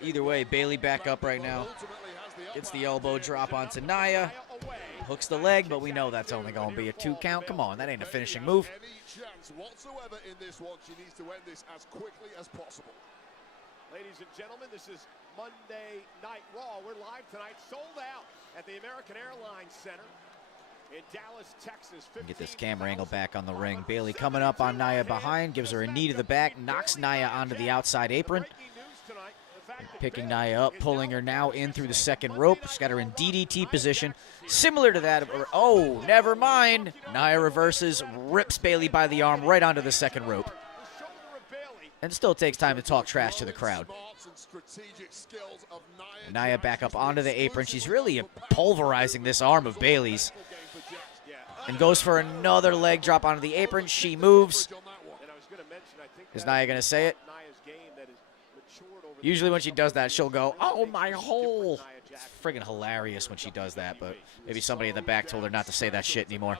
Either way, Bayley back up right now. Gets the elbow drop onto Nia. Hooks the leg, but we know that's only going to be a 2 count. Come on, that ain't a finishing move. Whatsoever in this one, she needs to end this as quickly as possible. Ladies and gentlemen, this is Monday Night Raw. We're live tonight, sold out at the American Airlines Center in Dallas, Texas. Get this camera angle back on the ring. Bayley coming up on Nia behind, gives her a knee to the back, knocks Nia onto the outside apron. Picking Nia up, pulling her now in through the second rope. She's got her in DDT position, similar to that of her. Oh, never mind. Nia reverses, rips Bayley by the arm right onto the second rope. And still takes time to talk trash to the crowd. Nia back up onto the apron. She's really pulverizing this arm of Bayley's. And goes for another leg drop onto the apron. She moves. Is Nia going to say it? Usually when she does that, she'll go, "Oh, my hole." It's friggin' hilarious when she does that, but maybe somebody in the back told her not to say that shit anymore.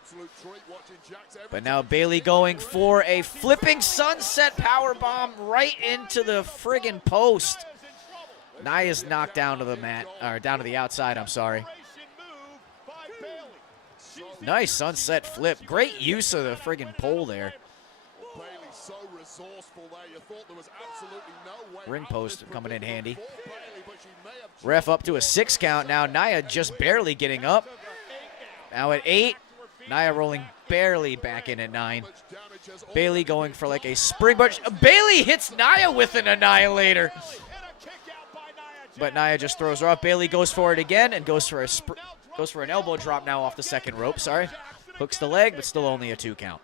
But now Bayley going for a flipping sunset powerbomb right into the friggin' post. Nia's knocked down to the mat, or down to the outside, I'm sorry. Nice sunset flip. Great use of the friggin' pole there. Ring post coming in handy. Ref up to a 6 count now. Nia just barely getting up. Now at 8. Nia rolling barely back in at 9. Bayley going for like a springboard. Bayley hits Nia with an annihilator. But Nia just throws her up. Bayley goes for it again and goes for an elbow drop now off the second rope. Sorry. Hooks the leg, but still only a 2 count.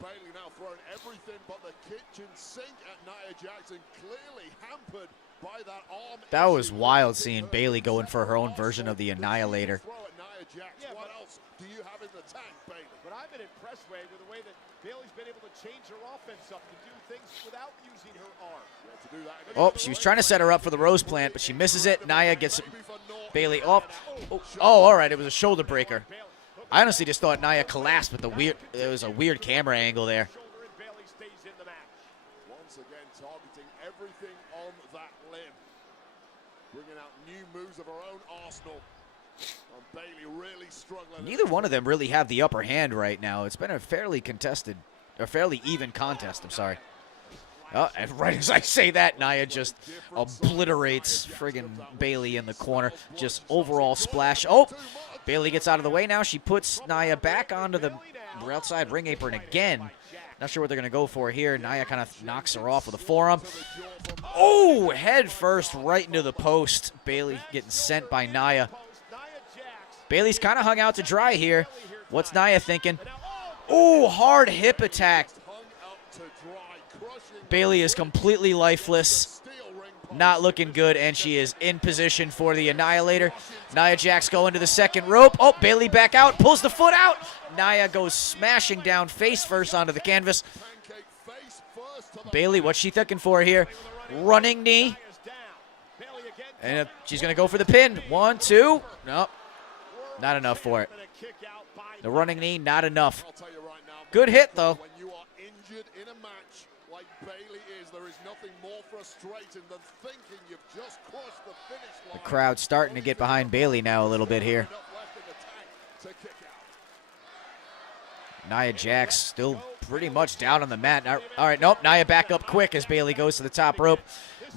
Bayley now throwing everything but the kitchen sink at Nia Jax, clearly hampered by that arm. That was wild seeing Bayley going for her own version of the Annihilator. What else do you have in the tank, Bayley? But I've been impressed with the way that Bayley's been able to change her offense up to do things without using her arm. Oh, she was trying to set her up for the Rose Plant, but she misses it. Nia gets Bayley off. Oh, all right, it was a shoulder breaker. I honestly just thought Nia collapsed, but it was a weird camera angle there. Once again, targeting everything on that limb. Bringing out new moves of her own arsenal. And Bayley really struggling. Neither one of them really have the upper hand right now. It's been a fairly even contest, I'm sorry. Oh, and right as I say that, Nia just obliterates friggin' Bayley in the corner. Just overall splash. Oh, Bayley gets out of the way now. She puts Nia back onto the outside ring apron again. Not sure what they're going to go for here. Nia kind of knocks her off with a forearm. Oh, head first right into the post. Bayley getting sent by Nia. Bayley's kind of hung out to dry here. What's Nia thinking? Oh, hard hip attack. Bayley is completely lifeless. Not looking good, and she is in position for the Annihilator. Nia Jax going to the second rope. Oh, Bayley back out, pulls the foot out. Nia goes smashing down face first onto the canvas. Bayley, what's she thinking for here? Running knee. And she's going to go for the pin. 1, 2. Nope. Not enough for it. The running knee, not enough. Good hit, though. When you are injured in a match like Bayley is, there is nothing more frustrating than thinking you've just crossed the finish line. The crowd's starting to get behind Bayley now a little bit here. Nia Jax still pretty much down on the mat. All right, nope. Nia back up quick as Bayley goes to the top rope.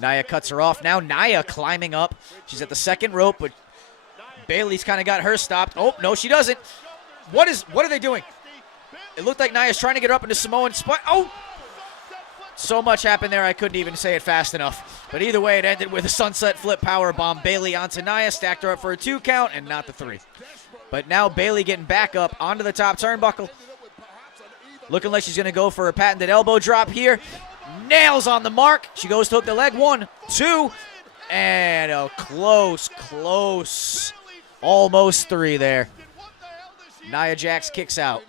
Nia cuts her off. Now Nia climbing up. She's at the second rope, but Bayley's kind of got her stopped. Oh, no, she doesn't. What are they doing? It looked like Nia's trying to get her up into Samoan spot. Oh! So much happened there, I couldn't even say it fast enough. But either way, it ended with a sunset flip powerbomb. Bayley onto Nia, stacked her up for a 2 count and not the 3. But now Bayley getting back up onto the top turnbuckle. Looking like she's going to go for a patented elbow drop here. Nails on the mark. She goes to hook the leg. 1, 2. And a close. Almost 3 there. Nia Jax kicks out.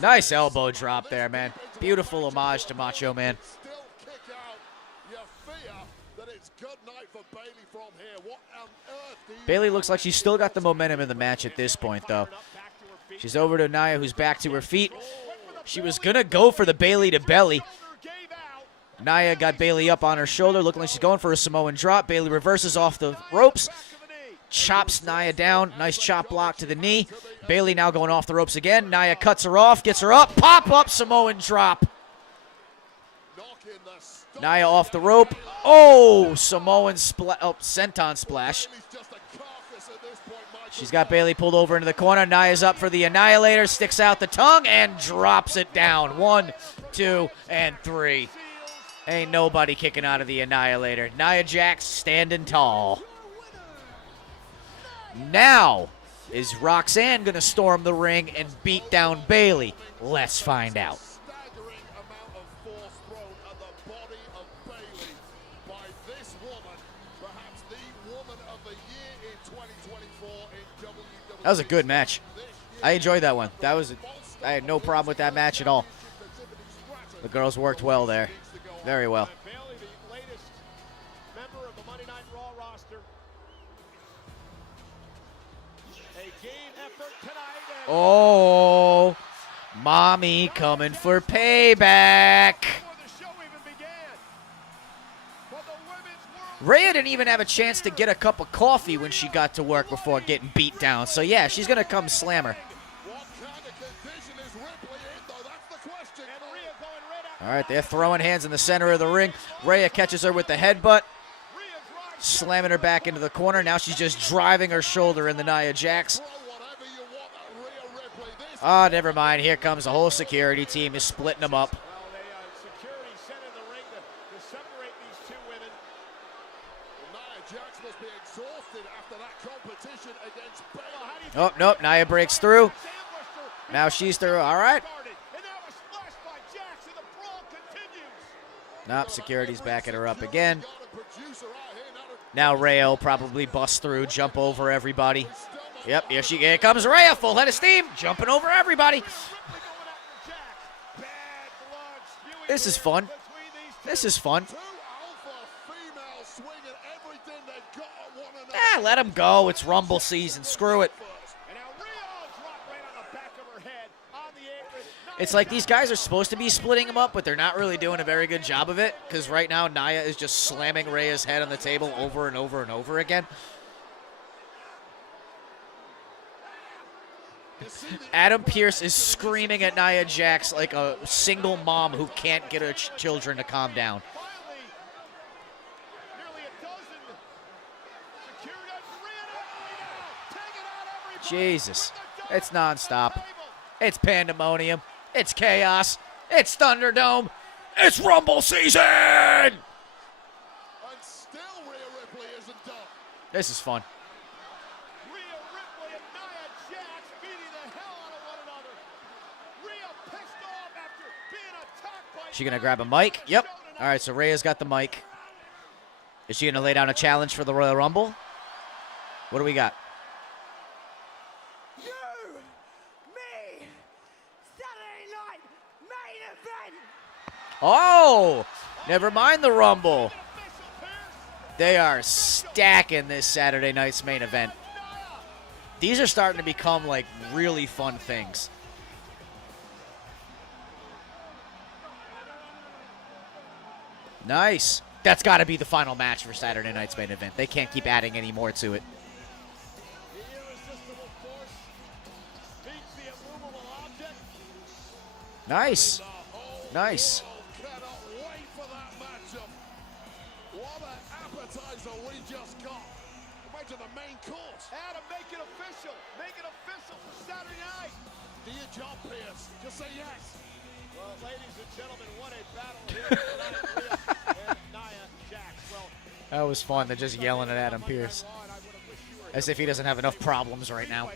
Nice elbow drop there, man. Beautiful homage to Macho Man. Bayley looks like she's still got the momentum in the match at this point, though. She's over to Nia, who's back to her feet. She was going to go for the Bayley to belly. Nia got Bayley up on her shoulder, looking like she's going for a Samoan drop. Bayley reverses off the ropes, chops Nia down. Nice chop block to the knee. Bayley now going off the ropes again. Nia cuts her off, gets her up. Pop-up Samoan drop. Nia off the rope. Oh, Samoan senton splash. She's got Bayley pulled over into the corner. Nia's up for the Annihilator, sticks out the tongue, and drops it down. 1, 2, and 3. Ain't nobody kicking out of the Annihilator. Nia Jax standing tall. Now, is Roxanne going to storm the ring and beat down Bayley? Let's find out. That was a good match. I enjoyed that one. I had no problem with that match at all. The girls worked well there. Very well. Oh, mommy coming for payback. Rhea didn't even have a chance to get a cup of coffee when she got to work before getting beat down. So, yeah, she's going to come slam her. All right, they're throwing hands in the center of the ring. Rhea catches her with the headbutt, slamming her back into the corner. Now she's just driving her shoulder in the Nia Jax. Oh, never mind. Here comes the whole security team is splitting them up. Oh, nope, Nia breaks through. Now she's through. All right. Nope, security's backing her up again. Now Rhea will probably bust through, jump over everybody. Yep, here comes Rhea, full head of steam, jumping over everybody. This is fun. This is fun. Let them go. It's Rumble season. Screw it. It's like these guys are supposed to be splitting them up, but they're not really doing a very good job of it, because right now Nia is just slamming Rhea's head on the table over and over and over again. Adam Pearce is screaming at Nia Jax like a single mom who can't get her children to calm down. Jesus. It's nonstop. It's pandemonium. It's chaos. It's Thunderdome. It's Rumble season! And still Rhea Ripley isn't done. This is fun. Rhea Ripley and Nia Jax beating the hell out of one another. Rhea pissed off after being attacked by... She gonna grab a mic? Yep. All right, so Rhea's got the mic. Is she gonna lay down a challenge for the Royal Rumble? What do we got? Oh, never mind the Rumble. They are stacking this Saturday night's main event. These are starting to become like really fun things. Nice. That's got to be the final match for Saturday night's main event. They can't keep adding any more to it. Nice. Nice. To the main course. Adam, make it official. Make it official for Saturday night. Do your job, Pierce. Just say yes. Well, ladies and gentlemen, what a battle here tonight. And Nia Jax. Well, that was fun. They're just yelling at Adam Pearce. As if he doesn't have enough problems right now.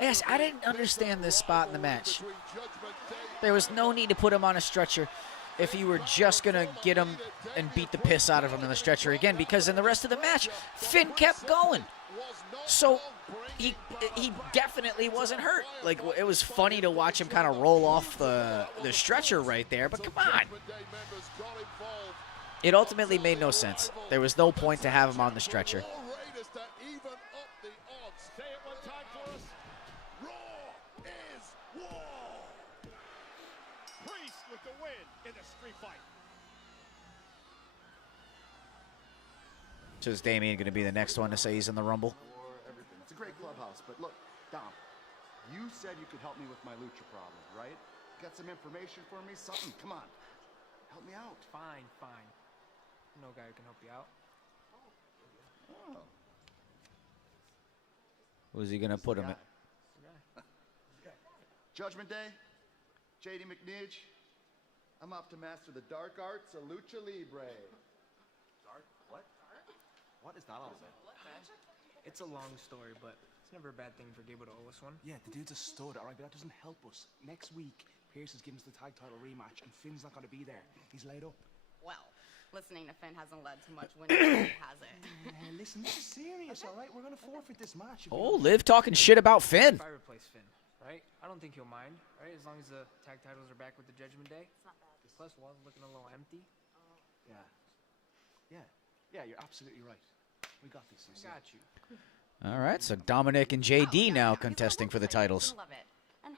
Yes, I didn't understand this spot in the match. There was no need to put him on a stretcher. if you were just going to get him and beat the piss out of him in the stretcher again, because in the rest of the match, Finn kept going. So he definitely wasn't hurt. Like, it was funny to watch him kind of roll off the stretcher right there, but come on. It ultimately made no sense. There was no point to have him on the stretcher. So is Damien going to be the next one to say he's in the Rumble? It's a great clubhouse, but look, Dom, you said you could help me with my lucha problem, right? Got some information for me? Something? Come on. Help me out. Fine. No guy who can help you out. Oh. Who's he going to put him in? Judgment Day, JD McNidge. I'm up to master the dark arts of lucha libre. Dark? What? What is that all about? It's a long story, but it's never a bad thing for Gable to owe us one. Yeah, the dude's a stud, all right, but that doesn't help us. Next week, Pierce is giving us the tag title rematch, and Finn's not going to be there. He's laid up. Well, listening to Finn hasn't led to much winning, has it? Listen, this is serious, all right? We're going to forfeit this match. Oh, Liv talking shit about Finn. If I replace Finn, right? I don't think he'll mind, right? As long as the tag titles are back with the Judgment Day. It's not bad. Plus, Wall's looking a little empty. Yeah, you're absolutely right. We got this. I got you. All right, so Dominic and JD now contesting for the titles. Love it. And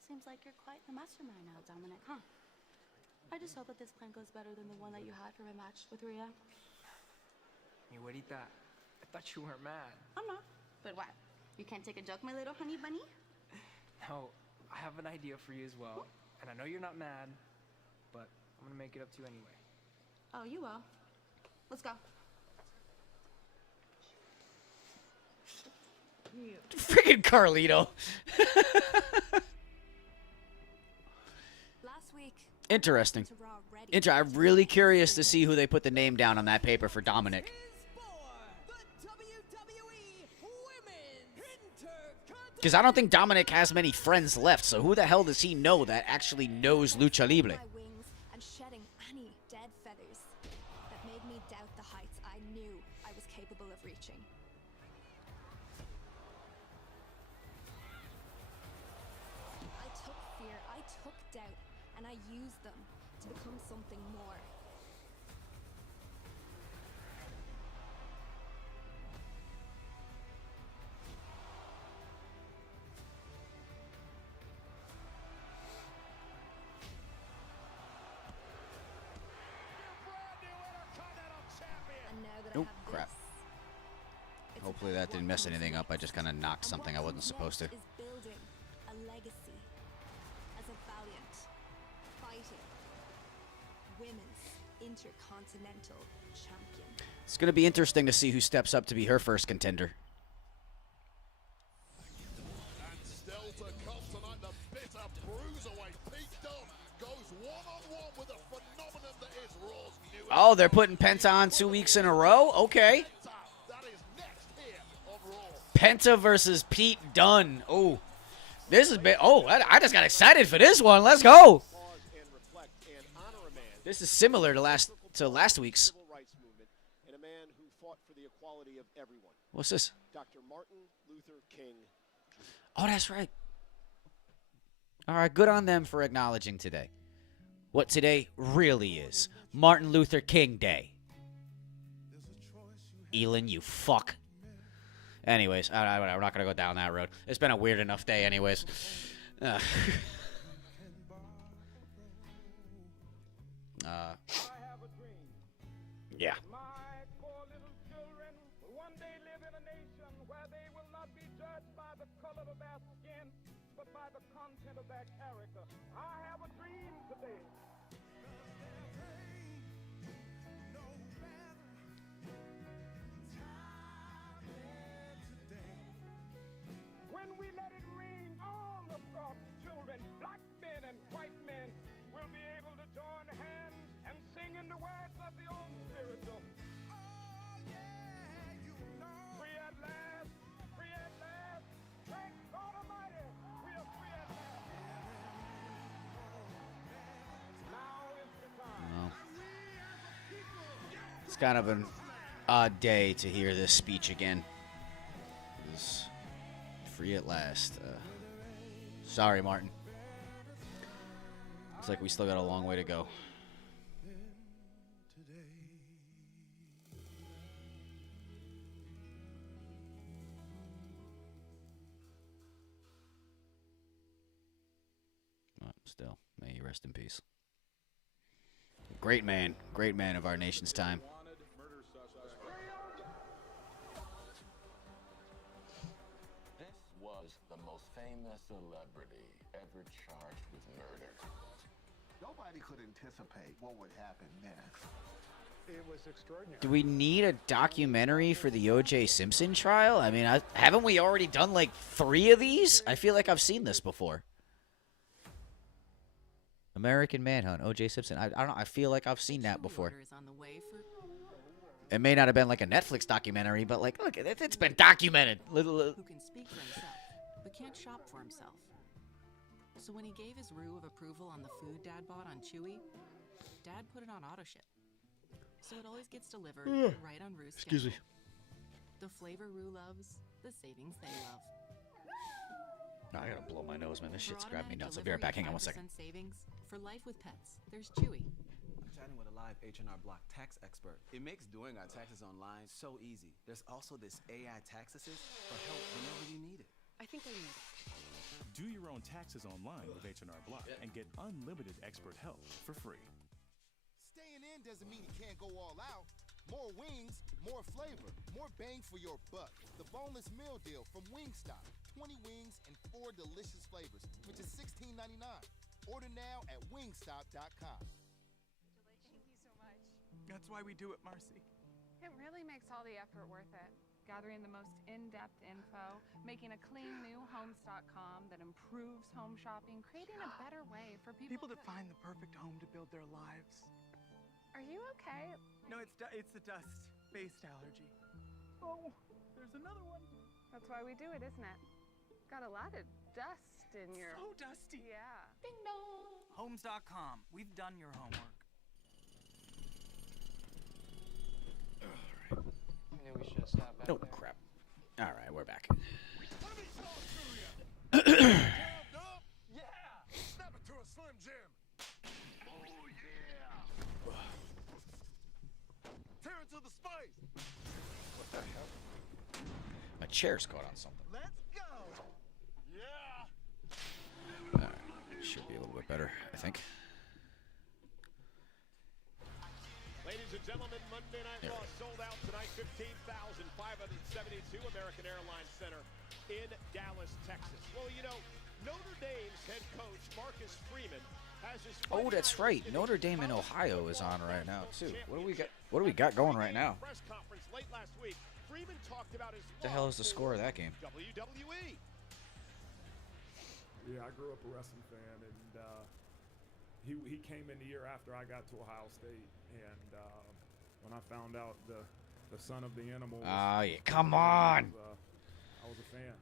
seems like you're quite the mastermind now, Dominic, huh? I just hope that this plan goes better than the one that you had for my match with Rhea. Hey, what do you thought? I thought you weren't mad. I'm not. But what? You can't take a joke, my little honey bunny? No, I have an idea for you as well. And I know you're not mad, but I'm gonna make it up to you anyway. Oh, you will. Let's go. Freaking Carlito. Interesting. I'm really curious to see who they put the name down on that paper for Dominic. Because I don't think Dominic has many friends left, so who the hell does he know that actually knows Lucha Libre? And shedding any dead feathers that made me doubt the heights I knew I was capable of reaching. I took fear, I took doubt, and I used them to become something more. Oh, crap. Hopefully that didn't mess anything up. I just kind of knocked something I wasn't supposed to. Is building a legacy as a valiant, fighting, women's intercontinental champion. It's going to be interesting to see who steps up to be her first contender. And still to come tonight, the bitter bruiserweight Pete Dunne goes one-on-one with the phenomenon that is Raw's newest. Oh, they're putting Penta on 2 weeks in a row? Okay. Penta versus Pete Dunne. Oh, this is big. Oh, I just got excited for this one. Let's go. This is similar to last week's. And a man who fought for the equality of everyone. What's this? Dr. Martin Luther King. Oh, that's right. All right, good on them for acknowledging today. What today really is. Martin Luther King Day. Elin, you fuck. Anyways, we're not going to go down that road. It's been a weird enough day anyways. Yeah. When we let it ring, all of God's children, black men and white men, will be able to join hands and sing in the words of the old spiritual. Oh, yeah, you know. Free at last, free at last. Thank God Almighty, we are free at last. It's kind of an odd day to hear this speech again. It's free at last. Sorry, Martin. Looks like we still got a long way to go. Still, may he rest in peace. Great man of our nation's time. This was the most famous celebrity ever charged with murder. Nobody could anticipate what would happen next. It was extraordinary. Do we need a documentary for the O.J. Simpson trial? I mean, haven't we already done like 3 of these? I feel like I've seen this before. American Manhunt, O.J. Simpson. I don't know. I feel like I've seen that before. It may not have been like a Netflix documentary, but like, look, it's been documented. Who can speak for himself, but can't shop for himself. So when he gave his rue of approval on the food Dad bought on Chewy, Dad put it on auto ship. So it always gets delivered right on Rue's Excuse me. The flavor Rue loves, the savings they love. I gotta blow my nose, man. This shit's grabbing me nuts. I'll be right back. Hang on 1 second. Savings for life with pets. There's Chewy. I'm chatting with a live H&R Block tax expert. It makes doing our taxes online so easy. There's also this AI tax assist for help whenever you need it. I think I need it. Do your own taxes online with H&R Block and get unlimited expert help for free. Staying in doesn't mean you can't go all out. More wings, more flavor, more bang for your buck. The boneless meal deal from Wingstop. 20 wings and 4 delicious flavors for just $16.99. Order now at wingstop.com. Thank you so much. That's why we do it, Marcy. It really makes all the effort worth it. Gathering the most in-depth info, making a clean new homes.com that improves home shopping, creating a better way for people to find the perfect home to build their lives. Are you okay? No, it's the dust-based allergy. Oh, there's another one. That's why we do it, isn't it? Got a lot of dust in your... So dusty. Yeah. Ding dong. Homes.com. We've done your homework. I knew we should have stopped back Oh, there. crap. All right, we're back. Yeah! Snap it to a Slim Jim. Oh, yeah! Tear into the spice. What the hell? My chair's caught on something. Let's go. Yeah. All right. Should be a little bit better, I think. Ladies and gentlemen, Monday Night Raw sold out tonight. 15,572 American Airlines Center in Dallas, Texas. Well, you know, Notre Dame's head coach, Marcus Freeman, has his... Oh, that's right. Notre Dame in Ohio is on right now too. What do we got? What do we got going right now? Press conference late last week. Freeman talked about his What the hell is the score of that game? WWE. Yeah, I grew up a wrestling fan, and he came in the year after I got to Ohio State, and when I found out the son of the animal. Oh, yeah, come on! I was a fan.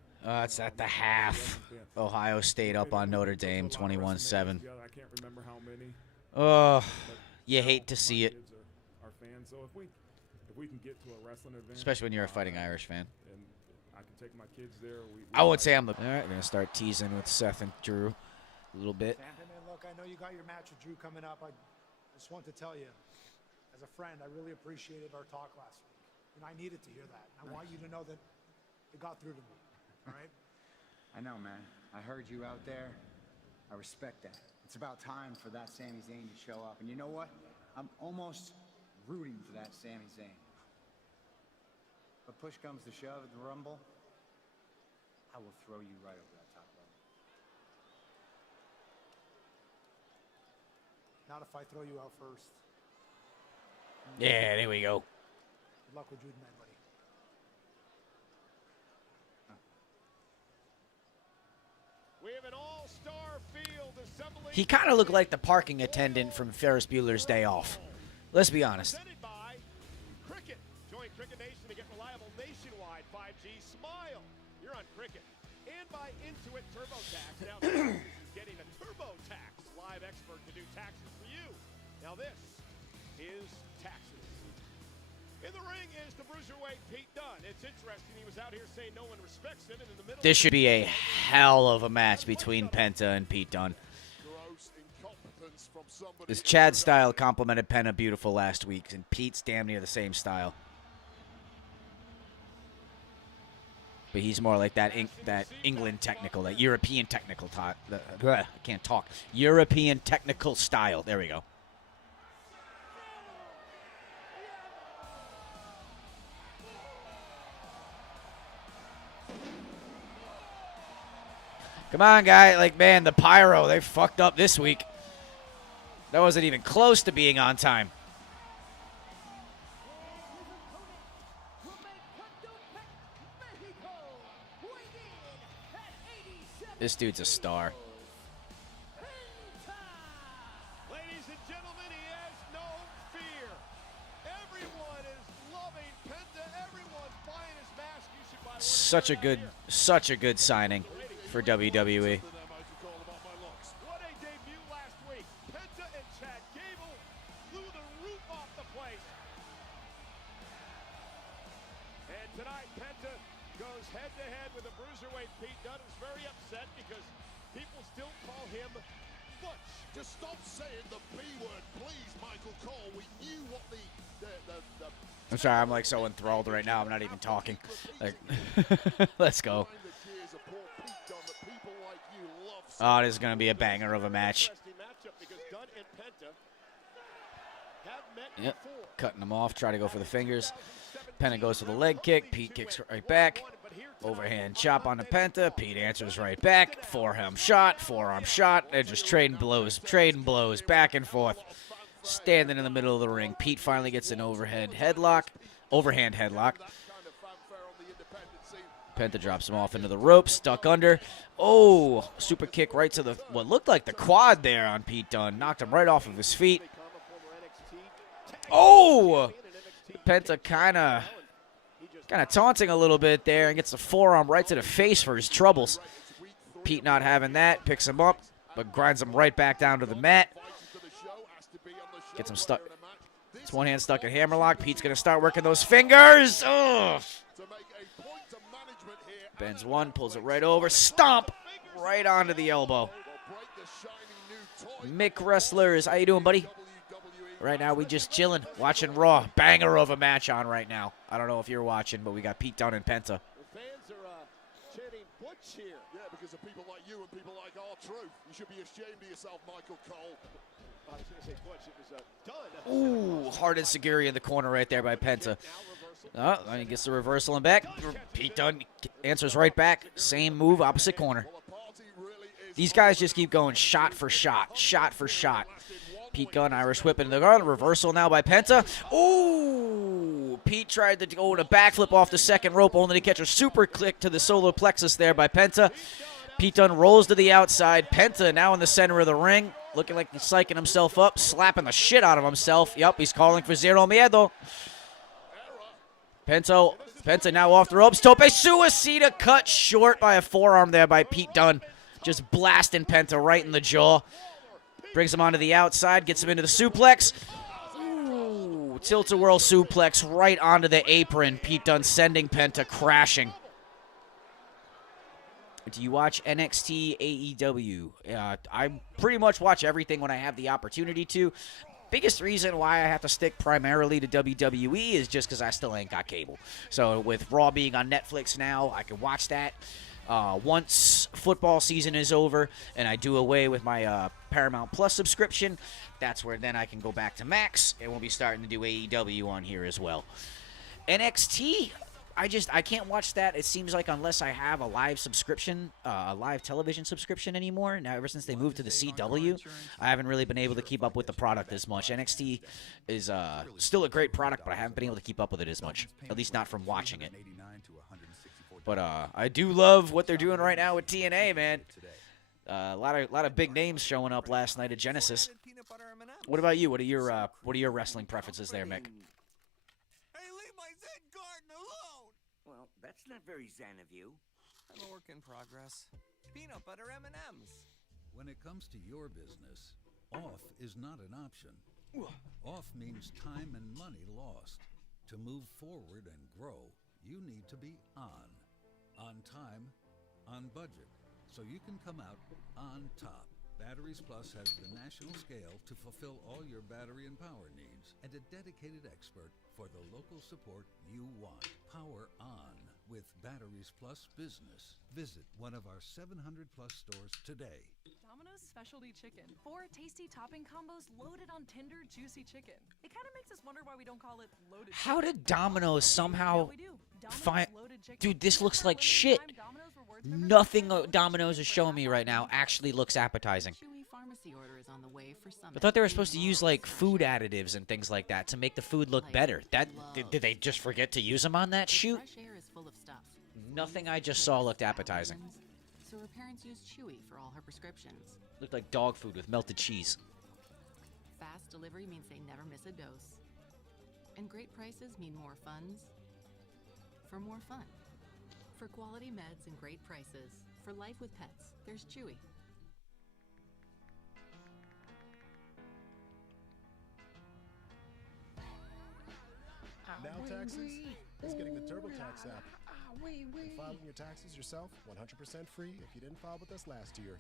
It's at the half. Ohio State up on Notre Dame, 21-7. I can't remember how many. Oh, you hate to see it. Are fans, so if we can get to a wrestling event, Especially when you're a Fighting Irish fan. and I can take my kids there. I would say I'm the... All right, we're going to start teasing with Seth and Drew a little bit. And look, I know you got your match with Drew coming up. I just want to tell you, as a friend, I really appreciated our talk last week. And I needed to hear that. I want you to know that it got through to me. All right? I know, man. I heard you out there. I respect that. It's about time for that Sami Zayn to show up. And you know what? I'm almost rooting for that Sami Zayn. But push comes to shove at the Rumble, I will throw you right over that top rope. Not if I throw you out first. Yeah, there we go. Good luck with Jude, man, buddy. We have an all-star field assembling. He kind of looked like the parking attendant from Ferris Bueller's Day Off. Let's be honest. Presented by Cricket. Join Cricket Nation to get reliable nationwide 5G Smile. You're on Cricket. And by Intuit TurboTax. Now Texas is getting a TurboTax live expert to do taxes for you. Now this is taxes. In the ring is the bruiserweight Pete Dunne. It's interesting. He was out here saying no one respects him, and in the middle. This should be a hell of a match between Penta and Pete Dunne. This Chad style complimented Penta beautiful last week, and Pete's damn near the same style. But he's more like that England technical, that European technical I can't talk. European technical style. There we go. Come on, guy. Like, man, the pyro, they fucked up this week. That wasn't even close to being on time. This dude's a star. Ladies and gentlemen, he has no fear. Everyone is loving Penta. Everyone's buying his mask. You should buy one. Such a good signing for WWE. What a debut last week. Penta and Chad Gable blew the roof off the place. And tonight, Penta goes head-to-head with the bruiserweight Pete Dunne, who's very upset because people still call him Butch. Just stop saying the B word, please, Michael Cole. We knew what the I'm sorry, I'm like so enthralled right now. I'm not even talking. Like, let's go. Oh, this is going to be a banger of a match. Yep, cutting them off, try to go for the fingers. Penta goes for the leg kick. Pete kicks right back. Overhand chop on the Penta. Pete answers right back. Forearm shot. They're just trading blows, back and forth. Standing in the middle of the ring. Pete finally gets an overhand headlock. Penta drops him off into the ropes, stuck under. Oh, super kick right to the what looked like the quad there on Pete Dunne. Knocked him right off of his feet. Oh, Penta kind of taunting a little bit there and gets the forearm right to the face for his troubles. Pete not having that, picks him up, but grinds him right back down to the mat. Gets him stuck. It's one hand stuck in hammerlock. Pete's going to start working those fingers. Ugh. Bends one, pulls it right over. Stomp right onto the elbow. Mick Wrestlers, how you doing, buddy? Right now, we just chilling, watching Raw. Banger of a match on right now. I don't know if you're watching, but we got Pete Dunne and Penta. The fans are chanting Butch here. Yeah, because of people like you and people like R-Truth. You should be ashamed of yourself, Michael Cole. I was going to say Butch. It was Dunne. Ooh, hard and Sagiri in the corner right there by Penta. Oh, he gets the reversal and back. Pete Dunne answers right back. Same move, opposite corner. These guys just keep going shot for shot. Pete Dunne, Irish whip into the guard. Reversal now by Penta. Ooh, Pete tried to go to backflip off the second rope, only to catch a super click to the solar plexus there by Penta. Pete Dunne rolls to the outside. Penta now in the center of the ring, looking like he's psyching himself up, slapping the shit out of himself. Yep, he's calling for Zero Miedo. Penta now off the ropes. Tope Suicida cut short by a forearm there by Pete Dunne. Just blasting Penta right in the jaw. Brings him onto the outside, gets him into the suplex. Ooh, tilt-a-whirl suplex right onto the apron. Pete Dunne sending Penta crashing. Do you watch NXT AEW? I pretty much watch everything when I have the opportunity to. Biggest reason why I have to stick primarily to WWE is just because I still ain't got cable. So with Raw being on Netflix now, I can watch that. Once football season is over and I do away with my Paramount Plus subscription, that's where then I can go back to Max, and we'll be starting to do AEW on here as well. NXT, I can't watch that. It seems like unless I have a live subscription, a live television subscription anymore. Now, ever since they moved to the CW, I haven't really been able to keep up with the product as much. NXT is still a great product, but I haven't been able to keep up with it as much, at least not from watching it. But I do love what they're doing right now with TNA, man. A lot of big names showing up last night at Genesis. What about you? What are your wrestling preferences there, Mick? Well, that's not very zen of you. I'm a work in progress. Peanut butter M&Ms. When it comes to your business, off is not an option. Off means time and money lost. To move forward and grow, you need to be on time, on budget, so you can come out on top. Batteries Plus has the national scale to fulfill all your battery and power needs, and a dedicated expert for the local support you want. Power on with Batteries Plus Business. Visit one of our 700 plus stores today. Domino's Specialty Chicken. 4 tasty topping combos loaded on tender, juicy chicken. It kind of makes us wonder why we don't call it loaded How chicken. did Domino's somehow we do. find... loaded chicken. Dude, this looks like shit. Nothing Domino's is showing me right now actually looks appetizing. Chewy pharmacy order is on the way for some. I thought they were supposed to use like food additives and things like that to make the food look better. Did they just forget to use them on that shoot? Fresh air is full of stuff. Nothing I just saw looked appetizing. So her parents use Chewy for all her prescriptions. Looked like dog food with melted cheese. Fast delivery means they never miss a dose. And great prices mean more funds for more fun. For quality meds and great prices, for life with pets, there's Chewy. Now Taxes is getting the TurboTax app. And filing your taxes yourself, 100% free if you didn't file with us last year.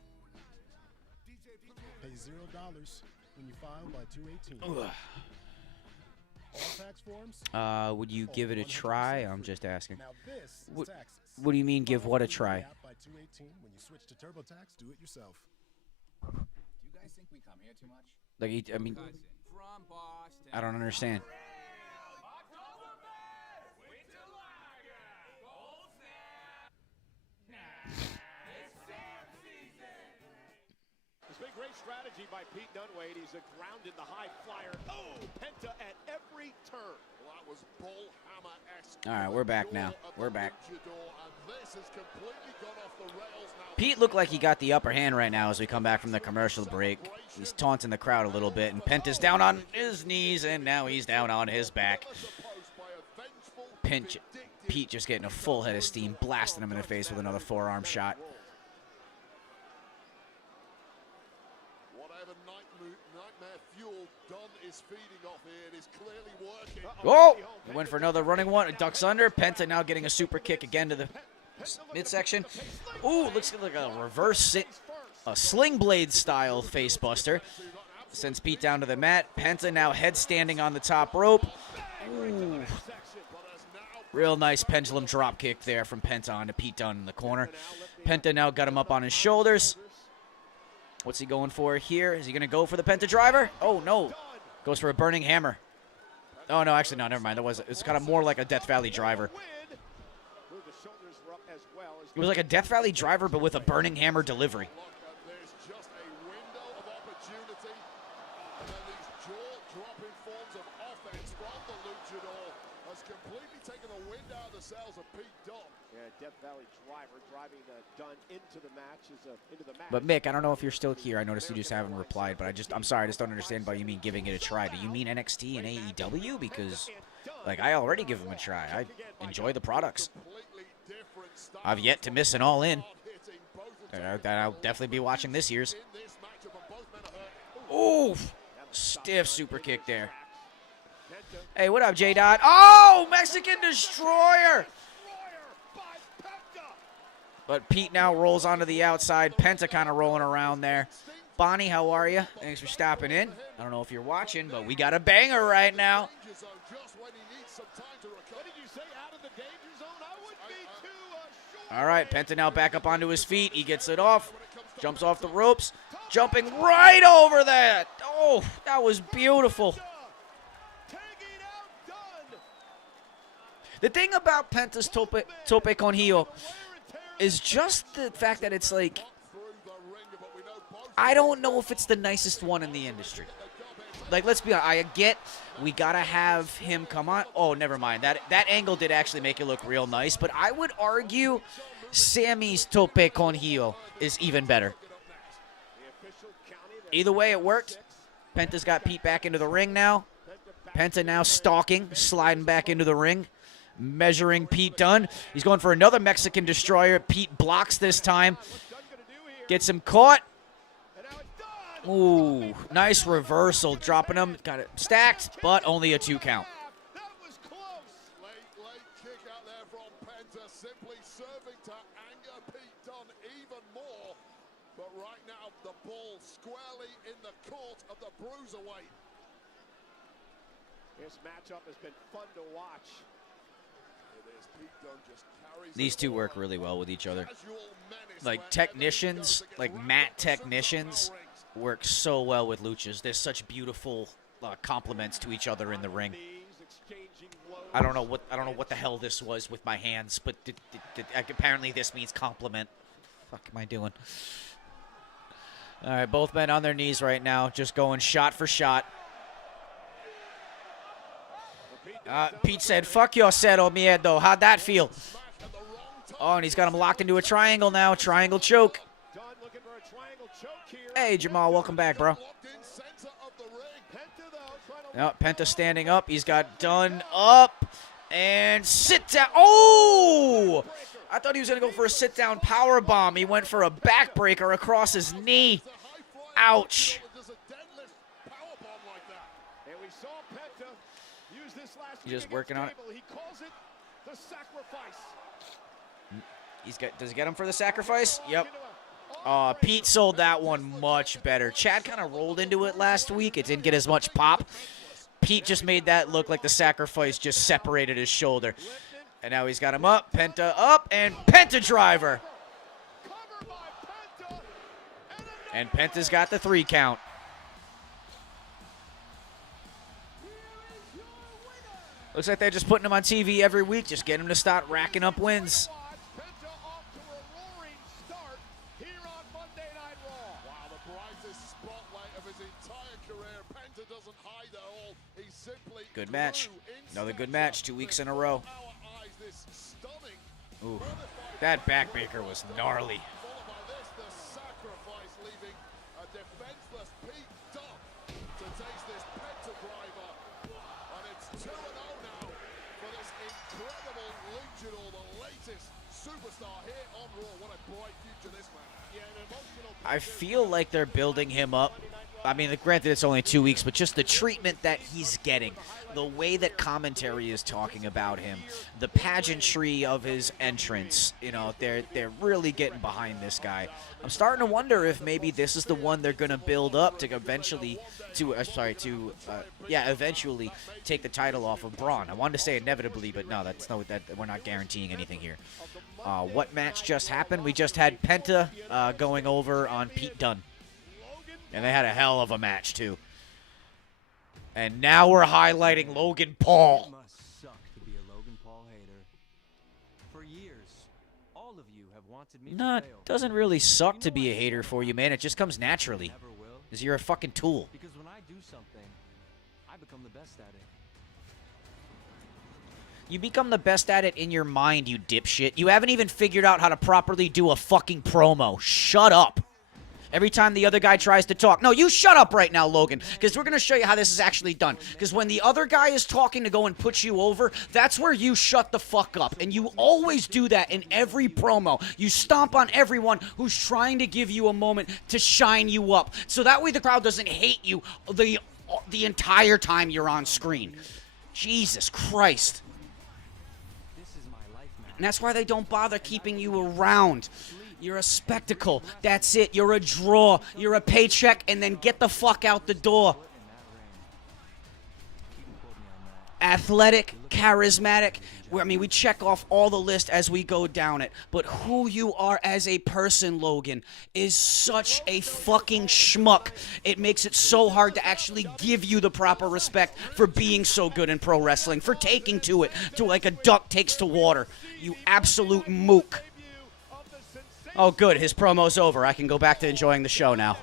Pay $0 when you file by 2/18. All tax forms. Would you give it a try? I'm just asking. Now this is What, taxes. what do you mean give what a try? By 2/18, when you switch to TurboTax, do it yourself. Do you guys think we come here too much? Like, I mean, I don't understand. It's been great strategy by Pete Dunwade. He's a grounded the high flyer. Oh, Penta at every turn. Well, that was bullhammer-esque. All right, we're back now. We're back. And this has completely gone off the rails now. Pete looked like he got the upper hand right now as we come back from the commercial break. He's taunting the crowd a little bit, and Penta's down on his knees, and now he's down on his back. Pete just getting a full head of steam, blasting him in the face with another forearm shot. Whatever nightmare fuel Dunn is feeding off here, it is clearly working. Oh! He went for another running one. Ducks under. Penta now getting a super kick again to the midsection. Ooh, looks like a reverse a sling blade style face buster. Sends Pete down to the mat. Penta now head standing on the top rope. Ooh. Real nice pendulum drop kick there from Penta onto Pete Dunne in the corner. Penta now got him up on his shoulders. What's he going for here? Is he going to go for the Penta driver? Oh, no. Goes for a burning hammer. Oh, no, actually, no, never mind. It's kind of more like a Death Valley driver. It was like a Death Valley driver, but with a burning hammer delivery. There's just a window of opportunity, and then these jaw-dropping forms of offense from the luchador has completely taken the wind out of the sails of Pete Dunne. Yeah, Death Valley driver driving Dunn into the match into the match. But Mick, I don't know if you're still here. I noticed you just haven't replied, but I'm sorry, I just don't understand why you mean giving it a try. Do you mean NXT and AEW? Because, like, I already give them a try. I enjoy the products. I've yet to miss an All-In. That I'll definitely be watching this year's. Ooh, stiff super kick there. Hey, what up, J-Dot? Oh, Mexican Destroyer! But Pete now rolls onto the outside. Penta kind of rolling around there. Bonnie, how are you? Thanks for stopping in. I don't know if you're watching, but we got a banger right now. All right, Penta now back up onto his feet. He gets it off. Jumps off the ropes. Jumping right over that. Oh, that was beautiful. The thing about Penta's tope con heel is just the fact that it's like, I don't know if it's the nicest one in the industry. Like, let's be honest, I get we got to have him come on. Oh, never mind. That angle did actually make it look real nice, but I would argue Sammy's tope con heel is even better. Either way, it worked. Penta's got Pete back into the ring now. Penta now stalking, sliding back into the ring, measuring Pete Dunne. He's going for another Mexican Destroyer. Pete blocks this time. Gets him caught. Ooh, nice reversal, dropping him. Got it stacked, but only a 2 count. ball squarely in the court of the bruiserweight. This matchup has been fun to watch. These two work really well with each other. Like technicians, like mat technicians, work so well with luchas. There's such beautiful compliments to each other in the ring. I don't know what the hell this was with my hands, but apparently this means compliment. Fuck am I doing? All right, both men on their knees right now, just going shot for shot. Pete said, "Fuck your cero miedo." How'd that feel? Oh, and he's got him locked into a triangle now. Triangle choke. Hey, Jamal, welcome back, bro. No, Penta standing up. He's got Dunn up and sit down. Oh! I thought he was going to go for a sit-down power bomb. He went for a backbreaker across his knee. Ouch. He's just working on it. Does he get him for the sacrifice? Yep. Pete sold that one much better. Chad kind of rolled into it last week. It didn't get as much pop. Pete just made that look like the sacrifice just separated his shoulder. And now he's got him up. Penta up and Penta driver. And Penta's got the 3 count. Looks like they're just putting him on TV every week, just getting him to start racking up wins. Good match. Another good match, 2 weeks in a row. Ooh, that backbreaker was gnarly. I feel like they're building him up. I mean, granted, it's only 2 weeks, but just the treatment that he's getting, the way that commentary is talking about him, the pageantry of his entrance, you know, they're really getting behind this guy. I'm starting to wonder if maybe this is the one they're going to build up to eventually eventually take the title off of Braun. I wanted to say inevitably, but no, we're not guaranteeing anything here. What match just happened? We just had Penta going over on Pete Dunne. And they had a hell of a match, too. And now we're highlighting Logan Paul. It must suck to be a Logan Paul hater. For years, all of you have wanted me No, to fail. it doesn't really suck to be a hater for you, man. It just comes naturally. Because you're a fucking tool. Because when I do something, I become the best at it. You become the best at it in your mind, you dipshit. You haven't even figured out how to properly do a fucking promo. Shut up. Every time the other guy tries to talk. No, you shut up right now, Logan, because we're going to show you how this is actually done. Because when the other guy is talking to go and put you over, that's where you shut the fuck up. And you always do that in every promo. You stomp on everyone who's trying to give you a moment to shine you up. So that way the crowd doesn't hate you the entire time you're on screen. Jesus Christ. And that's why they don't bother keeping you around. You're a spectacle. That's it. You're a draw. You're a paycheck, and then get the fuck out the door. Athletic, charismatic. We check off all the list as we go down it. But who you are as a person, Logan, is such a fucking schmuck. It makes it so hard to actually give you the proper respect for being so good in pro wrestling, for taking to it, to like a duck takes to water. You absolute mook. Oh, good. His promo's over. I can go back to enjoying the show now.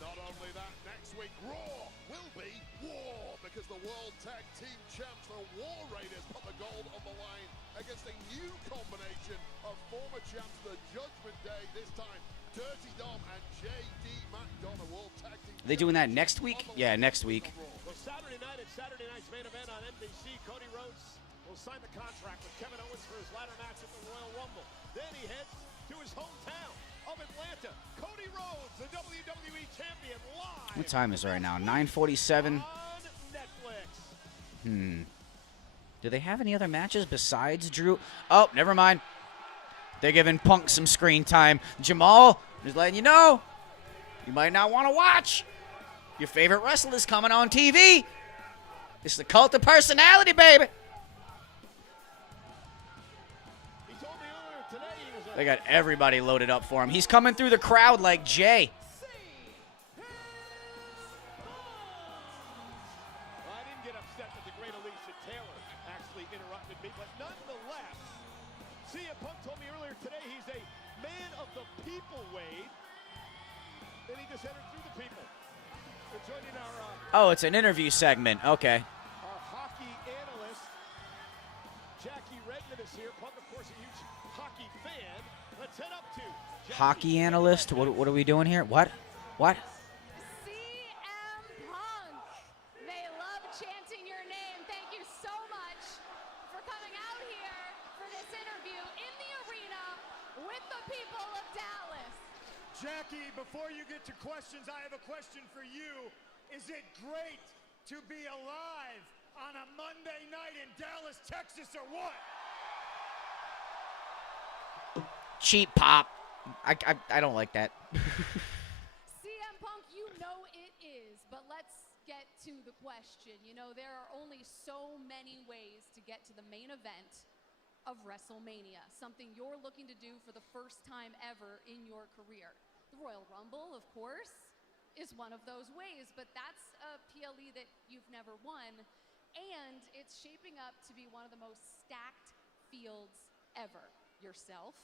Not only that, next week Raw will be War because the World Tag Team Champs, the War Raiders, put the gold on the line against a new combination of former champs, the Judgment Day. This time, Dirty Dom and J.D. McDonough, World Tag Team. Are they doing that next week? Yeah, next week. Well, Saturday night at Saturday night's main event on NBC, Cody Rhodes will sign the contract with Kevin Owens for his ladder match at the Royal Rumble. Then he heads to his hometown of Atlanta. Cody Rhodes, the WWE champion, live. What time is it right now? 9:47. Do they have any other matches besides Drew? Oh, never mind. They're giving Punk some screen time. Jamal, just letting you know. you might not want to watch. Your favorite wrestler's coming on TV. It's the cult of personality, baby. They got everybody loaded up for him. He's coming through the crowd like Jay. I didn't get upset that the great Alicia Taylor actually interrupted me, but nonetheless, CM Punk told me earlier today he's a man of the people, Wade. And he just entered through the people. We're joining our... Oh, it's an interview segment. Okay. Our hockey analyst, Jackie Redmond, is here. Punk, of course, a huge hockey fan. Let's head up to Jackie. Hockey analyst? What are we doing here? What? What? CM Punk. They love chanting your name. Thank you so much for coming out here for this interview in the arena with the people of Dallas. Jackie, before you get to questions, I have a question for you. Is it great to be alive on a Monday night in Dallas, Texas, or what? Cheap pop. I don't like that. CM Punk, you know it is, but let's get to the question. You know, there are only so many ways to get to the main event of WrestleMania, something you're looking to do for the first time ever in your career. The Royal Rumble, of course, is one of those ways, but that's a PLE that you've never won, and it's shaping up to be one of the most stacked fields ever. Yourself,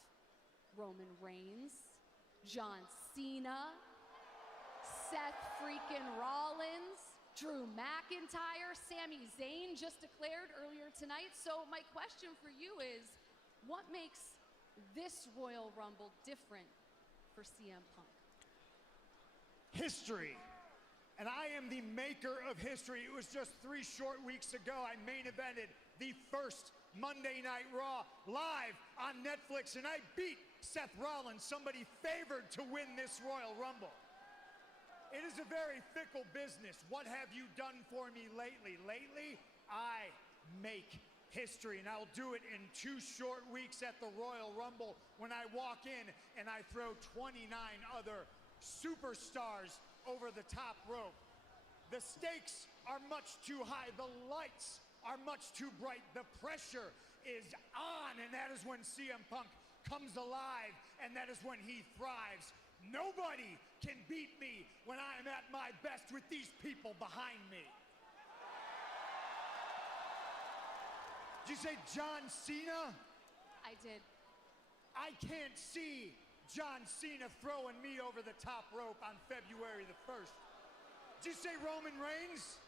Roman Reigns, John Cena, Seth freaking Rollins, Drew McIntyre, Sami Zayn just declared earlier tonight. So my question for you is, what makes this Royal Rumble different for CM Punk? History. And I am the maker of history. It was just 3 short weeks ago I main evented the first Monday Night Raw live on Netflix, and I beat Seth Rollins, somebody favored to win this Royal Rumble. It is a very fickle business. What have you done for me lately? Lately, I make history, and I'll do it in 2 short weeks at the Royal Rumble when I walk in and I throw 29 other superstars over the top rope. The stakes are much too high. The lights are much too bright. The pressure is on, and that is when CM Punk comes alive, and that is when he thrives. Nobody can beat me when I am at my best with these people behind me. Did you say John Cena? I did. I can't see John Cena throwing me over the top rope on February the 1st. Did you say Roman Reigns?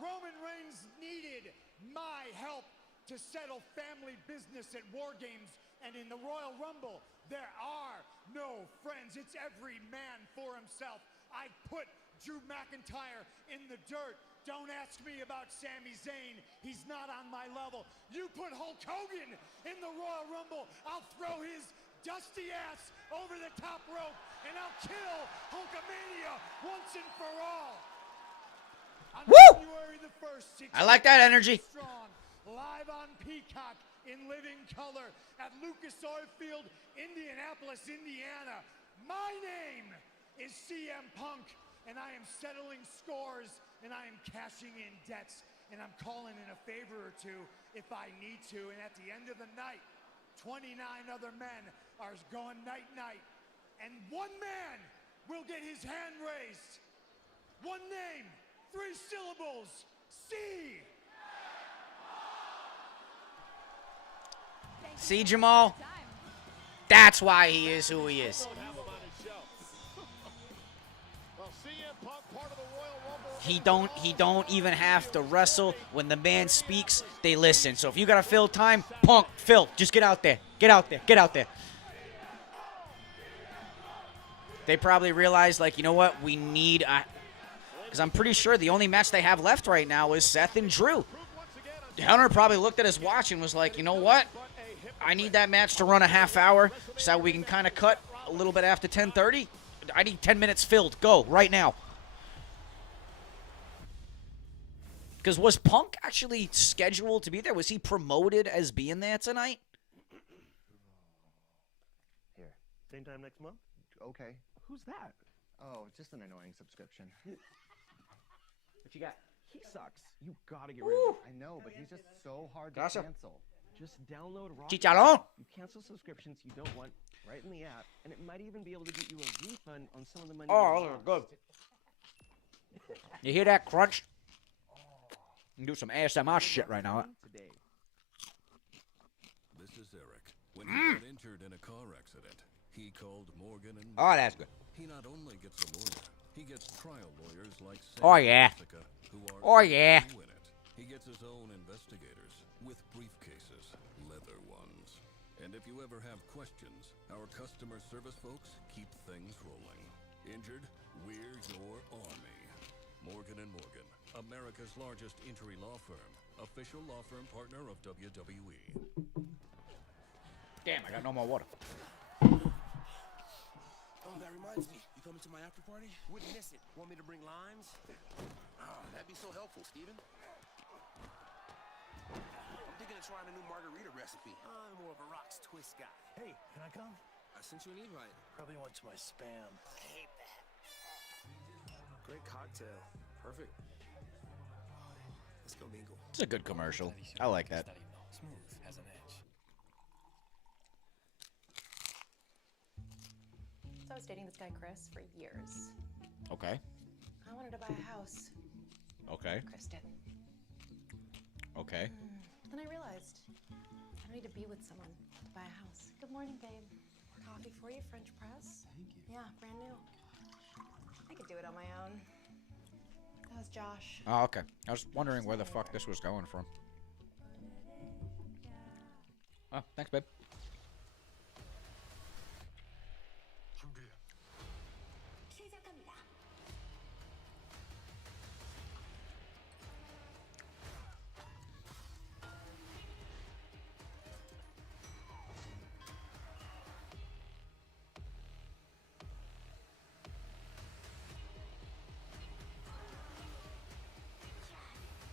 Roman Reigns needed my help to settle family business at War Games, and in the Royal Rumble, there are no friends. It's every man for himself. I put Drew McIntyre in the dirt. Don't ask me about Sami Zayn. He's not on my level. You put Hulk Hogan in the Royal Rumble, I'll throw his dusty ass over the top rope, and I'll kill Hulkamania once and for all. On Woo! February the 1st, I like that energy. Strong, live on Peacock in living color at Lucas Oil Field, Indianapolis, Indiana. My name is CM Punk, and I am settling scores, and I am cashing in debts, and I'm calling in a favor or two if I need to, and at the end of the night, 29 other men are going night-night, and one man will get his hand raised. One name, 3 syllables, C. See, Jamal? That's why he is who he is. He don't even have to wrestle. When the man speaks, they listen. So if you gotta fill time, Punk, Phil, just get out there. Get out there. Get out there. They probably realized, like, you know what? We need because I'm pretty sure the only match they have left right now is Seth and Drew. Hunter probably looked at his watch and was like, you know what? I need that match to run a half hour so we can kind of cut a little bit after 10:30. I need 10 minutes filled. Go, right now. Because was Punk actually scheduled to be there? Was he promoted as being there tonight? Here. Same time next month? Okay. Who's that? Oh, just an annoying subscription. What you got? He sucks. You gotta get rid of him. I know, but he's just so hard to Gracias. cancel. Just download Raw. Chicharrón. You cancel subscriptions you don't want right in the app, and it might even be able to get you a refund on some of the money. Oh, you those are lost. good. You hear that crunch? You can do some ASMR shit right now. This is Eric. When he got injured in a car accident, he called Morgan and Oh, that's good. He not only gets a lawyer, he gets trial lawyers like Sam Oh, yeah. and Jessica, who are Oh, yeah. who in it. He gets his own investigators with briefcases, leather ones. And if you ever have questions, our customer service folks keep things rolling. Injured? We're your army. Morgan & Morgan, America's largest injury law firm, official law firm partner of WWE. Damn, I got no more water. Oh, that reminds me. You coming to my after party? Wouldn't miss it. Want me to bring limes? Oh, that'd be so helpful, Steven. I'm thinking of trying a new margarita recipe. I'm more of a rocks twist guy. Hey, can I come? I sent you an invite. Probably went to my spam. I hate that. Great cocktail. Perfect. Let's go mingle. It's a good commercial. I like that. Smooth as an edge. So I was dating this guy, Chris, for years. Okay. I wanted to buy a house. Okay. Chris didn't. Okay. Then I realized I don't need to be with someone to buy a house. Good morning, babe. Coffee for you, French press. Thank you. Yeah, brand new. I could do it on my own. That was Josh. Oh, okay. I was wondering where the fuck this was going from. Oh, thanks, babe.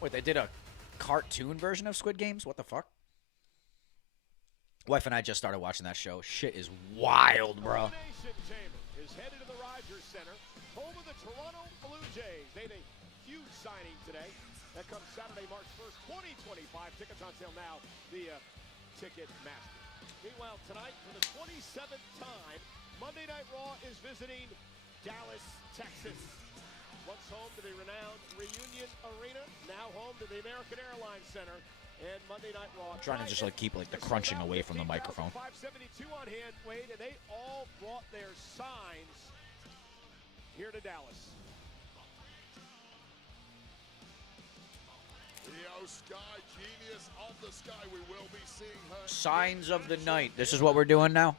Wait, they did a cartoon version of Squid Games? What the fuck? Wife and I just started watching that show. Shit is wild, bro. Elimination Chamber is headed to the Rogers Center, home of the Toronto Blue Jays. Made a huge signing today. That comes Saturday, March 1st, 2025. Tickets on sale now via Ticketmaster. Meanwhile, tonight, for the 27th time, Monday Night Raw is visiting Dallas, Texas. Once home to the renowned Reunion Arena, now home to the American Airlines Center. And Monday Night Raw. I'm trying to just like keep like the crunching away from the microphone. 572 on hand, Wade, and they all brought their signs here to Dallas. Io Sky, genius of the sky. We will be seeing her. Signs of the night. This is what we're doing now.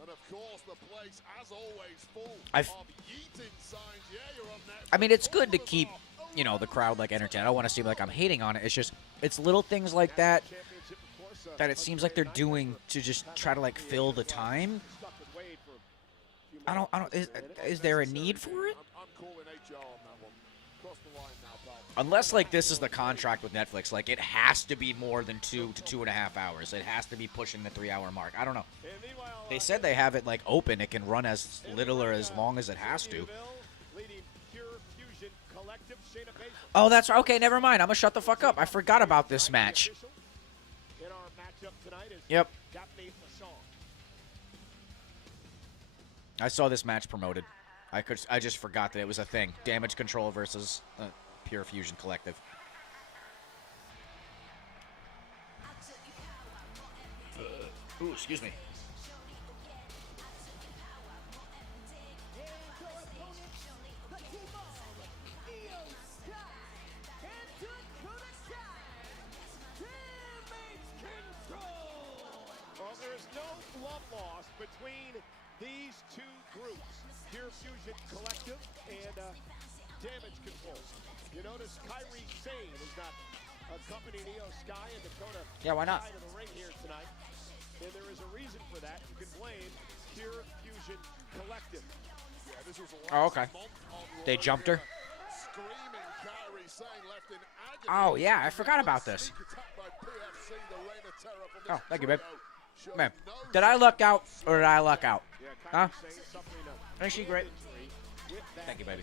And of course, the place, as always, full I've- of eating signs. Yeah, you're on Netflix. I mean, it's good to keep, you know, the crowd like entertained. I don't want to seem like I'm hating on it. It's just, it's little things like that that it seems like they're doing to just try to like fill the time. I don't. Is there a need for it? I'm calling HR on that one. Cross the line now, pal. Unless like this is the contract with Netflix, like it has to be more than 2 to 2.5 hours. It has to be pushing the 3-hour mark. I don't know. They said they have it like open. It can run as little or as long as it has to. Oh, that's right. Okay, never mind. I'm gonna shut the fuck up. I forgot about this match. Yep. I saw this match promoted. I just forgot that it was a thing. Damage Control versus Pure Fusion Collective. Ooh, excuse me. Well, there is no love lost between these two groups, Pure Fusion Collective and Damage Control. You notice Kyrie Sane is not accompanying Io Sky and Dakota. Yeah, why not? To the ring here tonight, and there is a reason for that. You can blame Pure Fusion Collective. Yeah, this was Oh, okay. They jumped her. Screaming Kyrie Sane left in agony. Oh, yeah, I forgot about this. Sneak attack by PFC, the reign of terror from this Oh, thank you, babe. trio. Man, did I luck out or did I luck out? Huh? Ain't she great? Thank you, baby.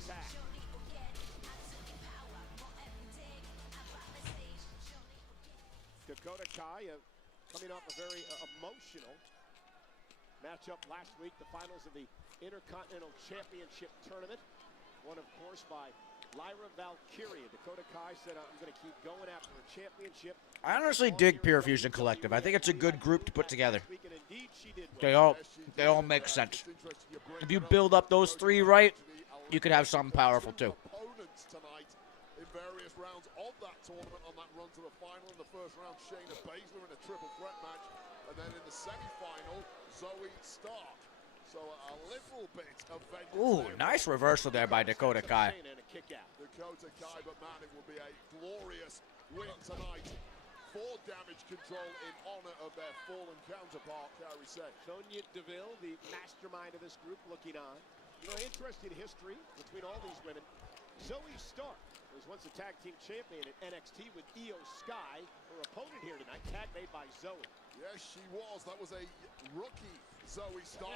Dakota Kai coming off a very emotional matchup last week, the finals of the Intercontinental Championship Tournament. Won, of course, by Lyra Valkyria. Dakota Kai said, I'm going to keep going after a championship. I honestly dig Pure Fusion Collective. I think it's a good group to put together. They all make sense. If you build up those three right, you could have something powerful too. In various rounds of that tournament on that run to the final. In the first round, Shayna Baszler in a triple threat match. And then in the semi-final, Zoe Stark. So a little bit of vengeance. Ooh, nice reversal there by Dakota Kai. Dakota Kai, but man, it will be a glorious win tonight for Damage Control in honor of their fallen counterpart, Carrie said. Sonya Deville, the mastermind of this group, looking on. You know, interesting history between all these women. Zoe Stark was once a tag team champion at NXT with Io Sky. Her opponent here tonight, tag made by Zoe. Yes, she was. That was a rookie, Zoe Stark.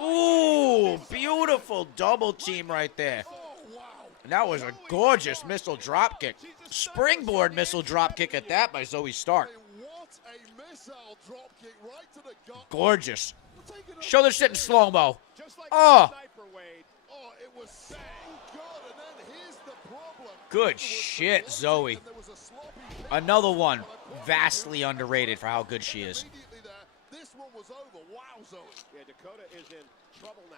Ooh, beautiful double team right there. And that was a gorgeous missile dropkick. Springboard missile dropkick at that by Zoe Stark. What a missile dropkick right to the gut. Gorgeous. Show this shit in slow-mo. Oh. It was so good, and then here's the problem. Good shit, Zoe. Another one vastly underrated for how good she is. This one was over. Wow, Zoe. Yeah, Dakota is in trouble now.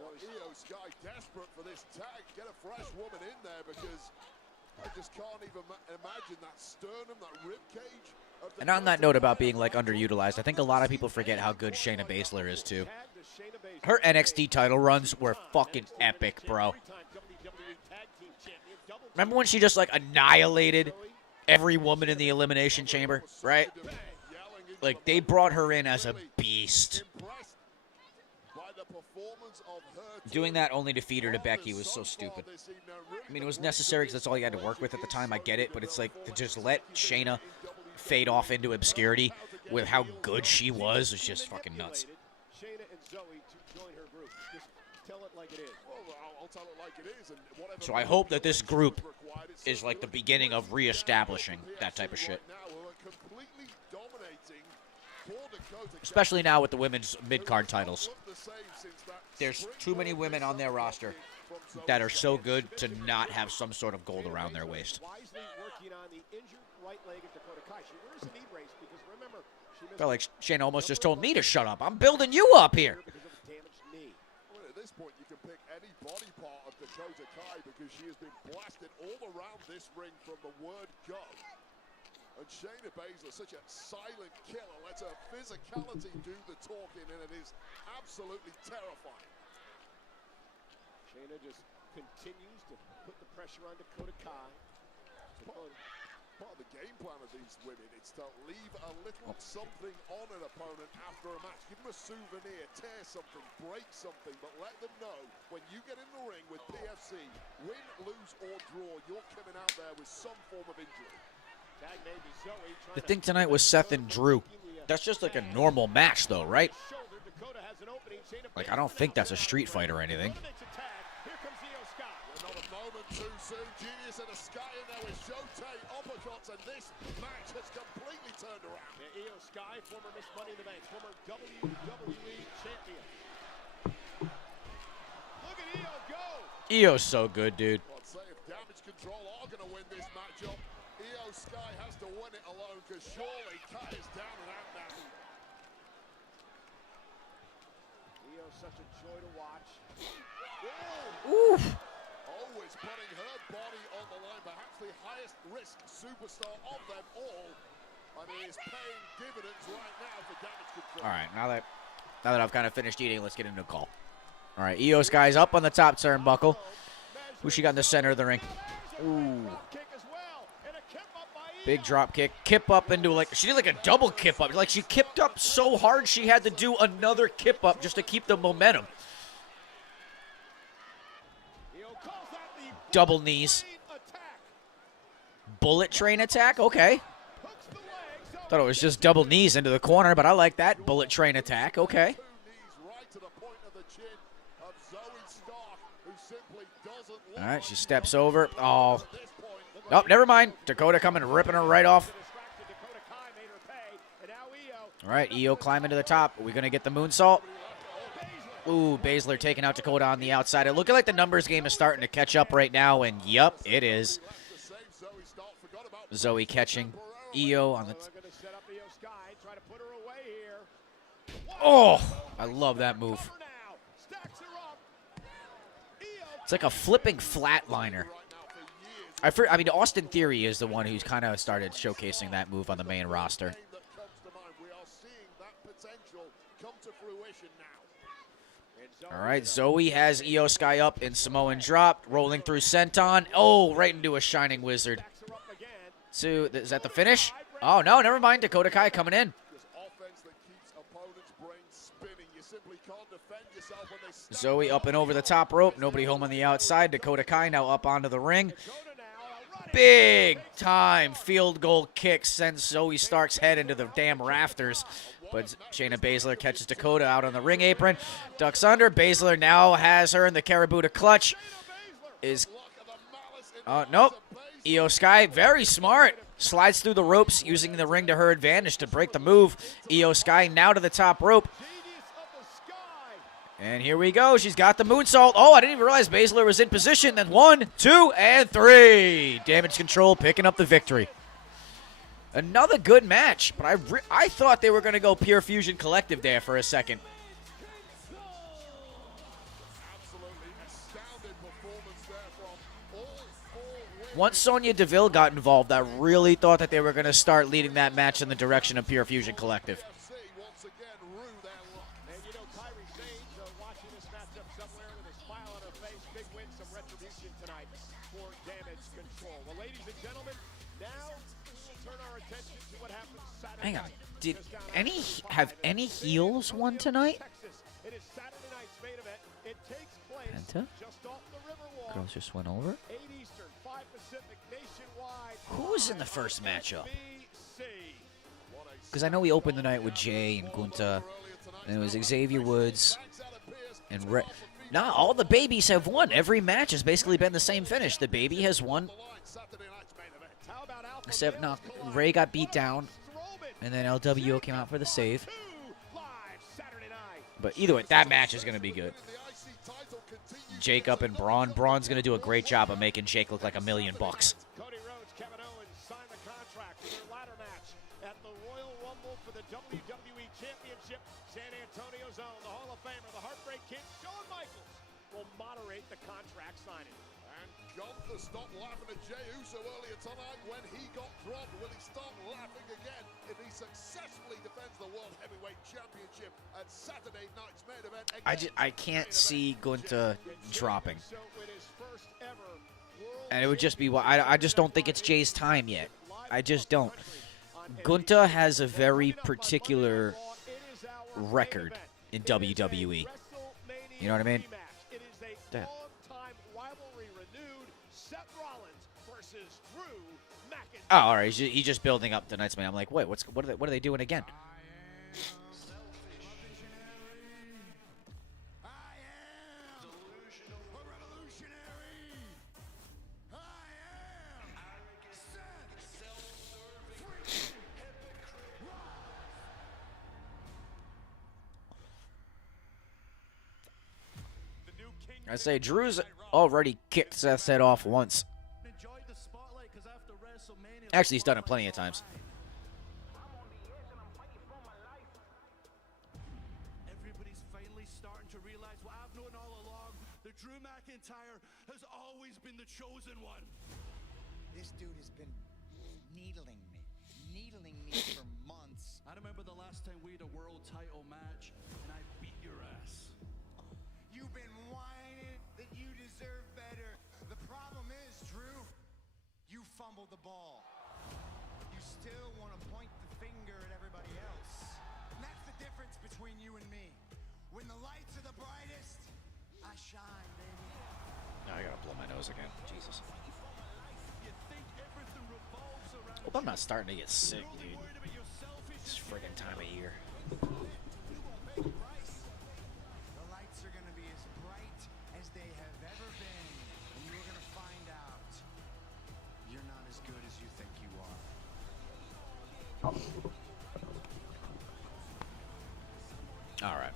Io Sky desperate for this tag. Get a fresh woman in there because I just can't even imagine that sternum, that rib cage. And on that note about being like underutilized, I think a lot of people forget how good Shayna Baszler is too. Her NXT title runs were fucking epic, bro. Remember when she just like annihilated every woman in the Elimination Chamber, right? Like they brought her in as a beast. Doing that only to feed her to Becky was so stupid. I mean, it was necessary because that's all you had to work with at the time. I get it, but it's like to just let Shayna fade off into obscurity with how good she was just fucking nuts. Shayna and Zoe to join her group. Just tell it like it is. Well, I'll tell it like it is. And whatever So I hope that this group is like the beginning of reestablishing that type of shit. Especially now with the women's mid-card titles. There's too many women on their roster that are so good to not have some sort of gold around their waist. Felt like Shayna almost just told me to shut up. I'm building you up here. Well, at this point, you can pick any body part of Dakota Kai because she has been blasted all around this ring from the word go. And Shayna Baszler, such a silent killer, lets her physicality do the talking, and it is absolutely terrifying. Shayna just continues to put the pressure on Dakota Kai. Part of the game plan of these women, it's to leave a little something on an opponent after a match. Give them a souvenir, tear something, break something, but let them know when you get in the ring with PFC, win, lose, or draw, you're coming out there with some form of injury. The thing tonight was Seth and Drew. That's just like a normal match, though, right? Like, I don't think that's a street fight or anything. Another moment too soon. Genius and a Sky in there with Showtime uppercuts, and this match has completely turned around. Yeah, Io Sky, former Miss Money in the Bank, former WWE champion. Look at Io go! Io's so good, dude. I'd say if Damage Control are going to win this matchup, Io Sky has to win it alone because surely Kai is down and out now. Io's such a joy to watch. Oof. Always putting her body on the line, perhaps the highest risk superstar of them all. I mean, it's paying dividends right now for Damage Control. All right, now that I've kind of finished eating, let's get into a call. All right, Io Sky's up on the top turnbuckle. Who she got in the center of the ring? Ooh. Big drop kick. Kip up into like, she did like a double kip up. Like she kipped up so hard she had to do another kip up just to keep the momentum. Double knees. Bullet train attack? Okay. Thought it was just double knees into the corner, but I like that bullet train attack. Okay. All right, she steps over. Oh. Oh, never mind. Dakota coming, ripping her right off. All right, Io climbing to the top. Are we going to get the moonsault? Ooh, Baszler taking out Dakota on the outside. It looking like the numbers game is starting to catch up right now, and yup, it is. Zoe catching Io on the... Oh, I love that move. It's like a flipping flatliner. I mean, Austin Theory is the one who's kind of started showcasing that move on the main roster. All right, Zoe has Io Sky up in Samoan drop, rolling through senton. Oh, right into a Shining Wizard. So, is that the finish? Oh, no, never mind. Dakota Kai coming in. Zoe up and over the top rope. Nobody home on the outside. Dakota Kai now up onto the ring. Big time field goal kick sends Zoe Stark's head into the damn rafters. But Shayna Baszler catches Dakota out on the ring apron. Ducks under. Baszler now has her in the Karabuta clutch. Nope. Io Sky, very smart. Slides through the ropes, using the ring to her advantage to break the move. Io Sky now to the top rope. And here we go. She's got the moonsault. Oh, I didn't even realize Baszler was in position. Then 1, 2, and 3. Damage Control picking up the victory. Another good match, but I thought they were going to go Pure Fusion Collective there for a second. Once Sonya Deville got involved, I really thought that they were going to start leading that match in the direction of Pure Fusion Collective. Hang on. Did have any heels won tonight? Penta? Girls just went over. Who was in the first matchup? Because I know we opened the night with Jay and Gunta, and it was Xavier Woods and Nah, all the babies have won. Every match has basically been the same finish. The baby has won. Except, no, Ray got beat down. And then LWO came out for the save. But either way, that match is going to be good. Jacob and Braun. Braun's going to do a great job of making Jake look like $1 million. WWE Championship, San Antonio's own, the Hall of Famer, the Heartbreak Kid, Shawn Michaels, will moderate the contract signing. And Gunther stopped laughing at Jey Uso earlier tonight when he got dropped. Will he stop laughing again if he successfully defends the World Heavyweight Championship at Saturday night's main event? I can't see Gunther dropping. And it would just be, I just don't think it's Jay's time yet. I just don't. Gunther has a very particular record in WWE. You know what I mean? Yeah. Oh, all right. He's just building up tonight's man. I'm like, wait, what are they doing again? I say Drew's already kicked Seth's head off once. Actually, he's done it plenty of times. Everybody's finally starting to realize what I've known all along. That Drew McIntyre has always been the chosen one. This dude has been needling me for months. I remember the last time we had a world title match, and I beat your ass. You've been whining that you deserve better. The problem is, Drew, you fumbled the ball. You still want to point the finger at everybody else. And that's the difference between you and me. When the lights are the brightest, I shine, baby. Now I gotta blow my nose again. Jesus. Hope I'm not starting to get sick, dude. This friggin' time of year. The lights are gonna be as bright as they have ever been, and you're gonna find out you're not as good as you think you are. All right.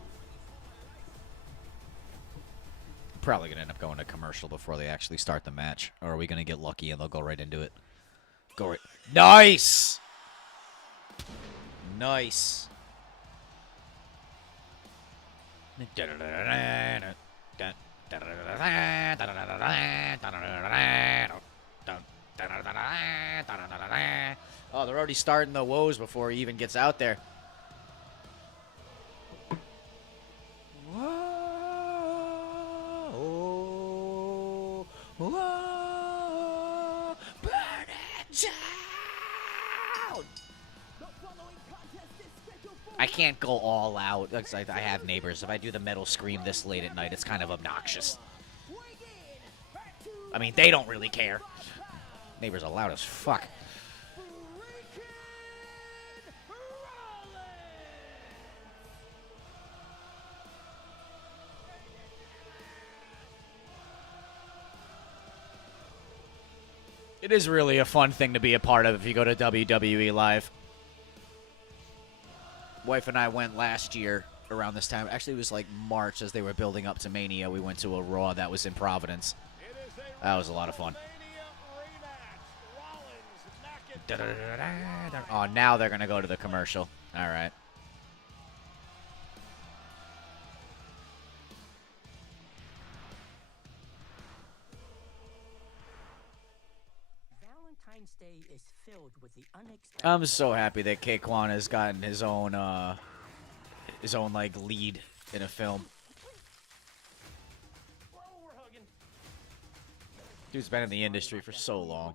Probably gonna end up going to commercial before they actually start the match, or are we gonna get lucky and they'll go right into it? Go right. Nice. Nice. Oh, they're already starting the woes before he even gets out there. Whoa, whoa, burn it down. I can't go all out because I have neighbors. If I do the metal scream this late at night, it's kind of obnoxious. I mean, they don't really care. Neighbors are loud as fuck. It is really a fun thing to be a part of if you go to WWE Live. Wife and I went last year around this time. Actually, it was like March as they were building up to Mania. We went to a Raw that was in Providence. That was a lot of fun. Oh, now they're going to go to the commercial. All right. Day is filled with the unexpected. I'm so happy that K-Quan has gotten his own like lead in a film. Dude's been in the industry for so long.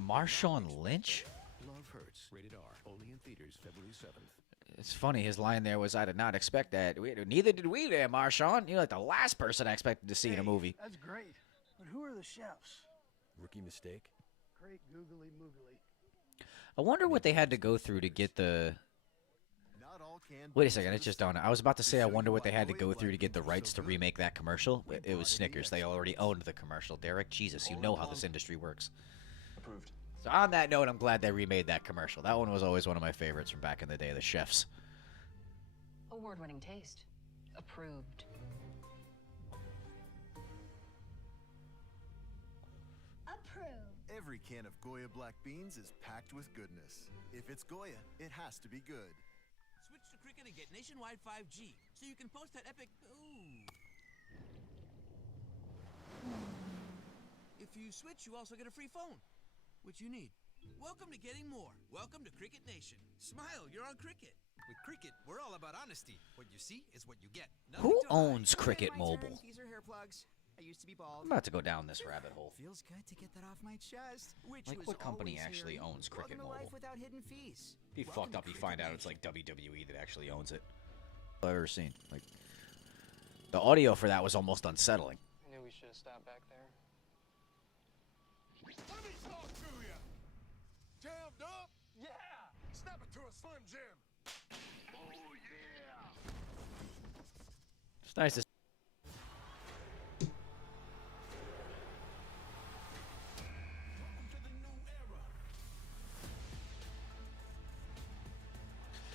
Marshawn Lynch? Love Hurts. Rated R. Only in theaters February 7th. It's funny, his line there was, I did not expect that. Neither did we there, Marshawn. You're like the last person I expected to see in a movie. That's great. But who are the chefs? Rookie mistake. Great googly moogly. I wonder what they had to go through to get the... Wait a second, it just dawned. I was about to say I wonder what they had to go through to get the rights to remake that commercial. It was Snickers. They already owned the commercial. Derek, Jesus, you know how this industry works. Approved. So on that note, I'm glad they remade that commercial. That one was always one of my favorites from back in the day, the chefs. Award-winning taste. Approved. Approved. Every can of Goya black beans is packed with goodness. If it's Goya, it has to be good. Switch to Cricket and get nationwide 5G, so you can post that epic ooh. If you switch, you also get a free phone. What you need. Welcome to getting more. Welcome to Cricket Nation. Smile, you're on Cricket. With Cricket, we're all about honesty. What you see is what you get. Who owns Cricket Mobile? These are hair plugs. I used to be bald. I'm about to go down this rabbit hole. Feels good to get that off my chest. Like, what company actually owns Cricket Mobile? Without hidden fees. Be fucked up. You find out it's like WWE that actually owns it. I've ever seen. Like, the audio for that was almost unsettling. I knew we should have stopped back there. Let me talk to you. Jammed up? Yeah. Snap it to a Slim Jim. Oh yeah. It's nice to.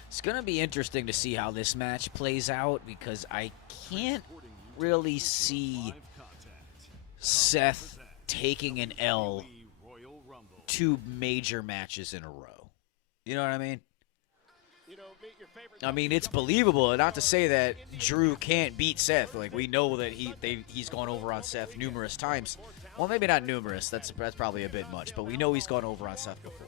It's going to be interesting to see how this match plays out because I can't really see Seth taking an L 2 major matches in a row. You know what I mean? I mean, it's believable. Not to say that Drew can't beat Seth. Like, we know that he's gone over on Seth numerous times. Well, maybe not numerous. That's probably a bit much. But we know he's gone over on Seth before.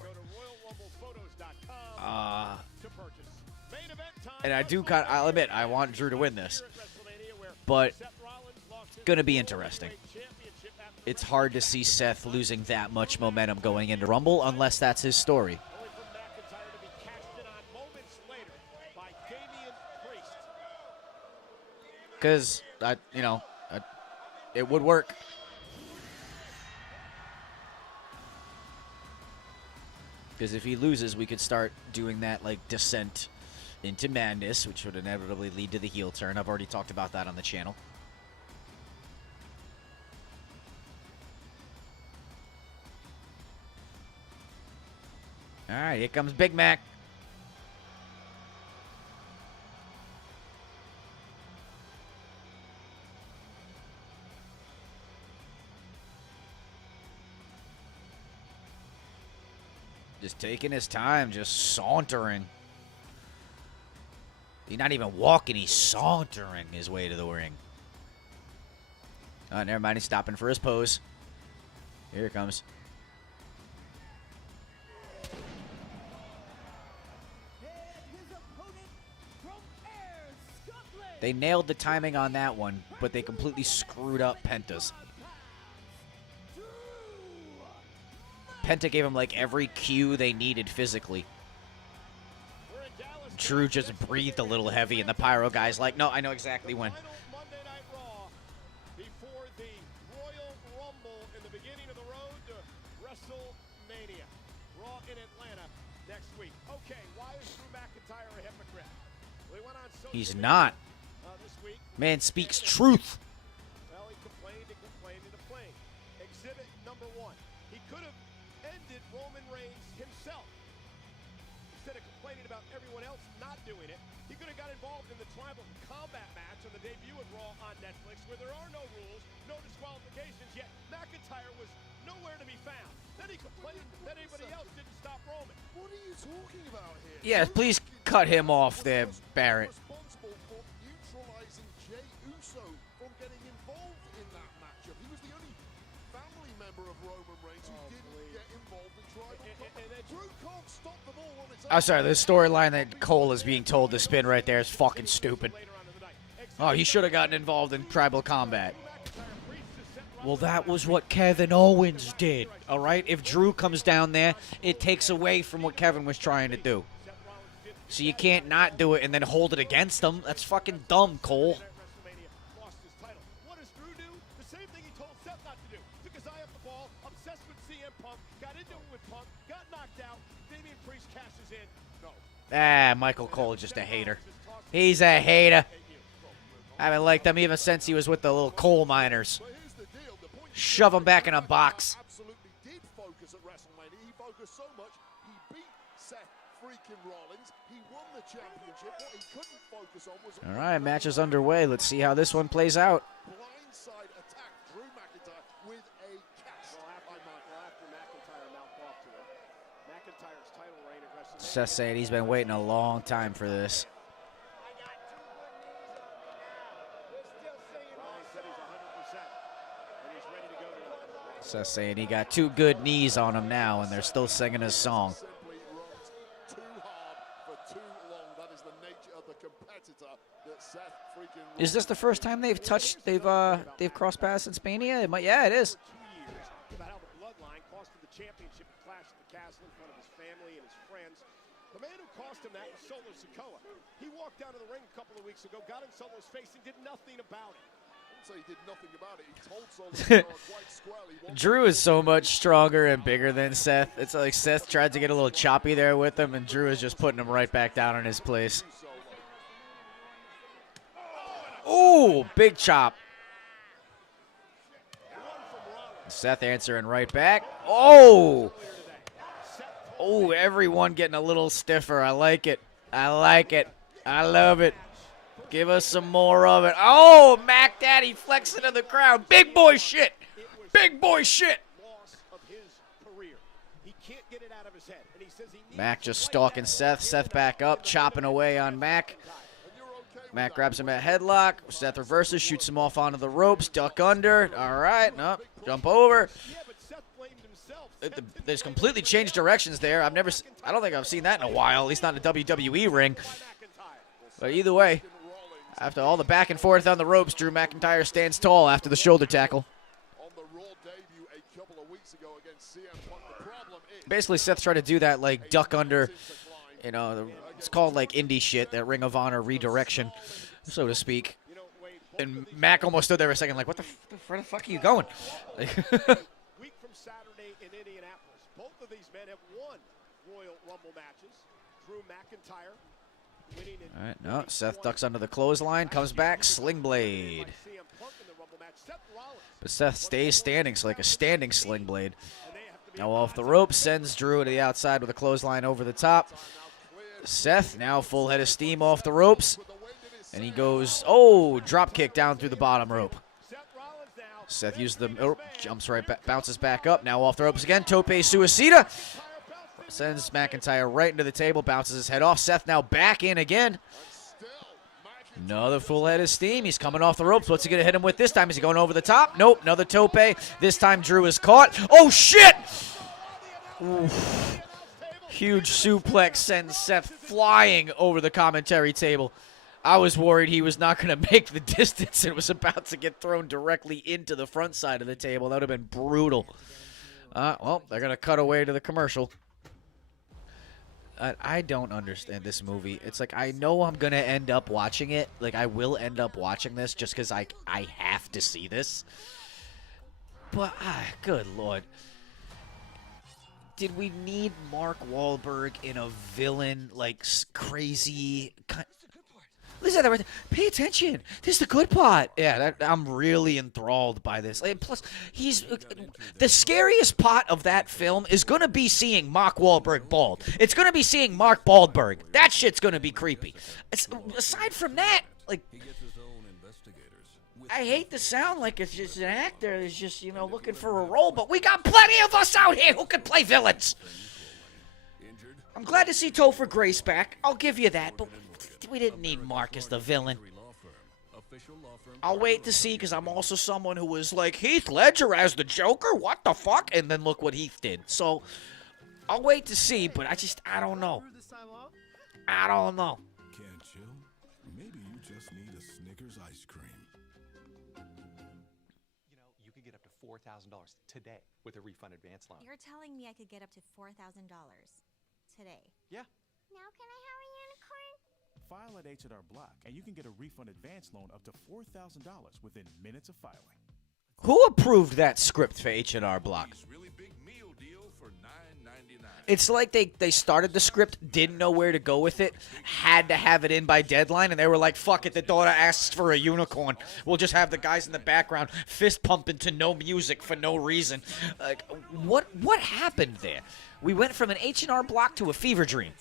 And I'll admit, I want Drew to win this. But it's going to be interesting. It's hard to see Seth losing that much momentum going into Rumble unless that's his story. because, it would work. Because if he loses, we could start doing that, like, descent into madness, which would inevitably lead to the heel turn. I've already talked about that on the channel. All right, here comes Big Mac. Just taking his time, just sauntering. He's not even walking, he's sauntering his way to the ring. Oh, never mind, he's stopping for his pose. Here it comes. They nailed the timing on that one, but they completely screwed up Penta's. Penta gave him like every cue they needed physically. Drew just breathed a little heavy, and the Pyro guy's like, no, I know exactly when. Monday Night Raw before the Royal Rumble in the beginning of the road to WrestleMania. Raw in Atlanta next week. Okay, why is Drew McIntyre a hypocrite? Well, he went on social He's media, not. this week. Man speaks truth. Well, he complained and complained and complained. Exhibit number 1. He could have ended Roman Reigns himself. Instead of complaining about everyone else not doing it, he could have got involved in the tribal combat match on the debut of Raw on Netflix, where there are no rules, no disqualifications, yet McIntyre was nowhere to be found. Then he complained that anybody else didn't stop Roman. What are you talking about here? Yeah, please cut him off there, Barrett. Responsible for neutralizing Jey Uso from getting involved in that matchup. He was the only family member of Roman Reigns who didn't get involved in tribal. Drew can't stop them all on his own. I'm sorry, the storyline that Cole is being told to spin right there is fucking stupid. Oh, he should have gotten involved in tribal combat. Well, that was what Kevin Owens did, all right? If Drew comes down there, it takes away from what Kevin was trying to do. So you can't not do it and then hold it against him. That's fucking dumb, Cole. Lost his title. What does Drew do? The same thing he told Seth not to do. Took his eye off the ball, obsessed with CM Punk, got into it with Punk, got knocked out. Damian Priest cashes in. No. Michael Cole is just a hater. He's a hater. I haven't liked him even since he was with the little coal miners. Shove him back in a box. Absolutely did focus at WrestleMania. He focused so much, he beat Seth freaking Rollins. He won the championship. What he couldn't focus on was... All right, match is underway. Let's see how this one plays out. Blindside attack Drew McIntyre with a cast. After McIntyre mouthed off to him. McIntyre's title reign at WrestleMania. Seth saying he's been waiting a long time for this. Seth saying he got 2 good knees on him now, and they're still singing his song. Is this the first time they've crossed paths since Mania? Yeah, it is. About how the bloodline cost him the championship at Clash at the Castle in front of his family and his friends. The man who cost him that was Solo Sikoa. He walked down to the ring a couple of weeks ago, got in Solo's face, and did nothing about it. So he did nothing about it. He told Solo quite squarely. Drew is so much stronger and bigger than Seth. It's like Seth tried to get a little choppy there with him, and Drew is just putting him right back down in his place. Ooh, big chop. Seth answering right back. Oh! Oh, everyone getting a little stiffer. I like it. I like it. I love it. Give us some more of it. Oh, Mac Daddy flexing to the crowd. Big boy shit. Big boy shit. Mac just stalking Seth. Seth back up, chopping away on Mac. Mac grabs him at headlock. Seth reverses, shoots him off onto the ropes. Duck under. All right. No, jump over. There's completely changed directions there. I don't think I've seen that in a while, at least not in a WWE ring. But either way, after all the back and forth on the ropes, Drew McIntyre stands tall after the shoulder tackle. Basically, Seth tried to do that, like, duck under, it's called, like, indie shit, that Ring of Honor redirection, so to speak. And Mac almost stood there for a second like, where the fuck are you going? Week from Saturday in Indianapolis. Both of these men have won Royal Rumble matches. Drew McIntyre winning in all right, no, Seth ducks under the clothesline, comes back, sling blade. But Seth stays standing, so like a standing sling blade. Now off the rope, sends Drew to the outside with a clothesline over the top. Seth now full head of steam off the ropes. And he goes, oh, drop kick down through the bottom rope. Seth uses the, jumps right back, bounces back up. Now off the ropes again, tope suicida. Sends McIntyre right into the table, bounces his head off. Seth now back in again. Another full head of steam. He's coming off the ropes. What's he going to hit him with this time? Is he going over the top? Nope, another tope. This time Drew is caught. Oh, shit! Oof. Huge suplex sends Seth flying over the commentary table. I was worried he was not going to make the distance and was about to get thrown directly into the front side of the table. That would have been brutal. Well, they're going to cut away to the commercial. I don't understand this movie. It's like, I know I'm going to end up watching it. Like, I will end up watching this just because I have to see this. But, good Lord. Did we need Mark Wahlberg in a villain, like, crazy... Listen, pay attention. This is the good part. Yeah, I'm really enthralled by this. And plus, the scariest part of that film is going to be seeing Mark Wahlberg bald. It's going to be seeing Mark Baldberg. That shit's going to be creepy. Aside from that, like, I hate to sound like it's just an actor that's just, looking for a role, but we got plenty of us out here who can play villains. I'm glad to see Topher Grace back. I'll give you that, but we didn't need Mark as the villain. I'll wait to see, because I'm also someone who was like, Heath Ledger as the Joker? What the fuck? And then look what Heath did. So, I'll wait to see, but I don't know. I don't know. Can't you? Maybe you just need a Snickers ice cream. You could get up to $4,000 today with a refund advance loan. You're telling me I could get up to $4,000 today? Yeah. Now can I have a unicorn? File at H&R Block, and you can get a refund advance loan up to $4,000 within minutes of filing. Who approved that script for H&R Block? It's like they started the script, didn't know where to go with it, had to have it in by deadline, and they were like, fuck it, the daughter asks for a unicorn. We'll just have the guys in the background fist pumping to no music for no reason. Like, what happened there? We went from an H&R Block to a fever dream.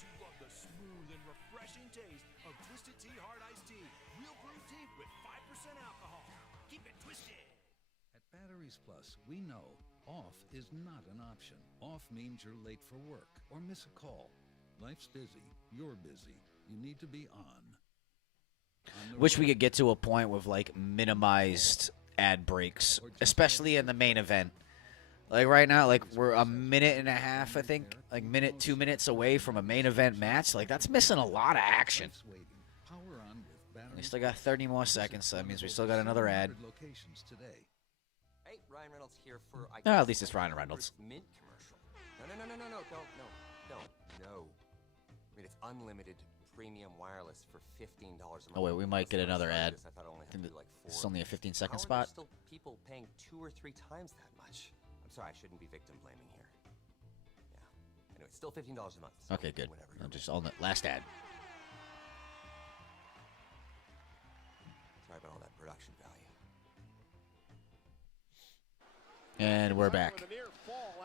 We know off is not an option. Off means you're late for work or miss a call. Life's busy. You're busy. You need to be on. Wish we could get to a point with, like, minimized ad breaks, especially in the main event. Like, right now, like, we're a minute and a half, I think, like, 2 minutes away from a main event match. Like, that's missing a lot of action. We still got 30 more seconds, so that means we still got another ad. Ryan Reynolds here for At least it's Ryan Reynolds. Mint commercial. No, don't. I mean, it's unlimited premium wireless for $15 a month. Oh, wait, we might get another ad. I thought I only had to do like 4. It's only a 15-second How are spot. there still people paying 2 or 3 times that much? I'm sorry, I shouldn't be victim blaming here. Yeah. Anyway, it's still $15 a month. So Okay, good. Whatever. I'm just on the last ad. Sorry about all that production value. And we're back.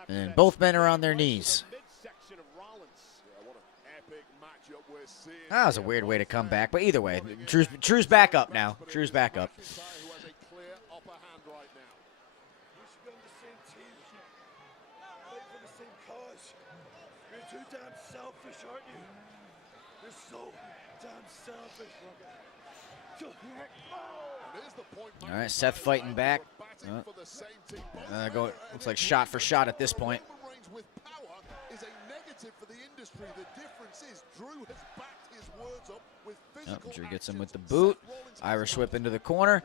And both men are on their knees. That was a weird way to come back, but either way, Drew's back up now. Drew's back up. You're too damn selfish, aren't you? You're so damn selfish. All right, Seth fighting back. Looks like shot for shot at this point. Drew gets him with the boot. Irish whip into the corner.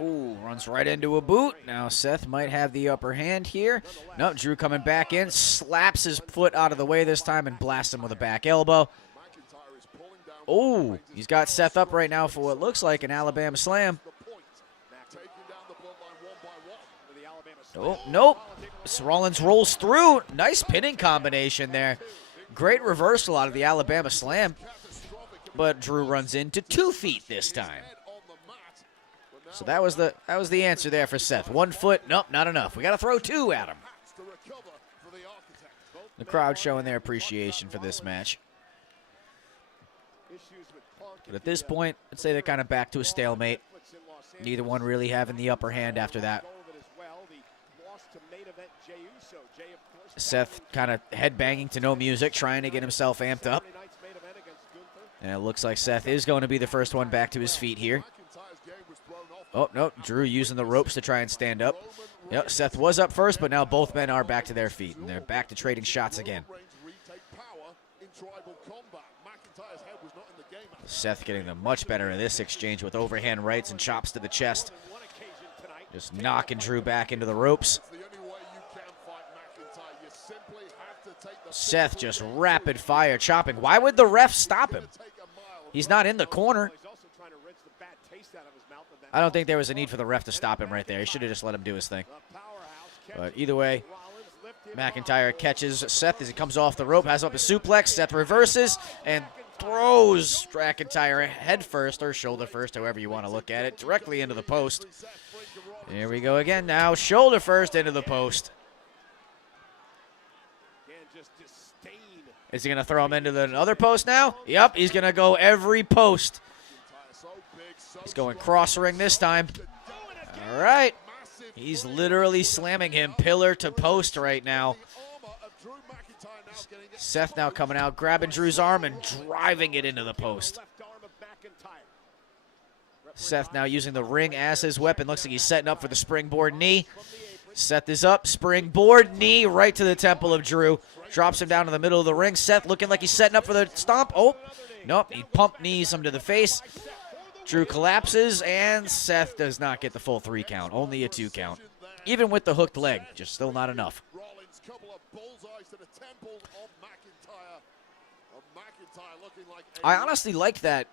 Ooh, runs right into a boot. Now Seth might have the upper hand here. No, Drew coming back in. Slaps his foot out of the way this time and blasts him with a back elbow. Oh, he's got Seth up right now for what looks like an Alabama slam. Oh, nope. Rollins rolls through. Nice pinning combination there. Great reversal out of the Alabama Slam. But Drew runs into 2 feet this time. So that was the answer there for Seth. 1 foot, nope, not enough. We got to throw 2 at him. The crowd showing their appreciation for this match. But at this point, I'd say they're kind of back to a stalemate. Neither one really having the upper hand after that. Seth kind of headbanging to no music, trying to get himself amped up. And it looks like Seth is going to be the first one back to his feet here. Oh, no, Drew using the ropes to try and stand up. Yep, Seth was up first, but now both men are back to their feet, and they're back to trading shots again. Seth getting the much better in this exchange with overhand rights and chops to the chest. Just knocking Drew back into the ropes. Seth just rapid fire chopping. Why would the ref stop him? He's not in the corner. I don't think there was a need for the ref to stop him right there. He should have just let him do his thing. But either way, McIntyre catches Seth as he comes off the rope, has up a suplex. Seth reverses and throws McIntyre head first or shoulder first, however you want to look at it, directly into the post. Here we go again now. Shoulder first into the post. Is he going to throw him into the other post now? Yep, he's going to go every post. He's going cross ring this time. All right. He's literally slamming him pillar to post right now. Seth now coming out, grabbing Drew's arm and driving it into the post. Seth now using the ring as his weapon. Looks like he's setting up for the springboard knee. Seth is up, springboard knee right to the temple of Drew. Drops him down in the middle of the ring. Seth looking like he's setting up for the stomp. Oh, nope, he pump knees him to the face. Drew collapses, and Seth does not get the full 3 count, only a 2 count. Even with the hooked leg, just still not enough. I honestly like that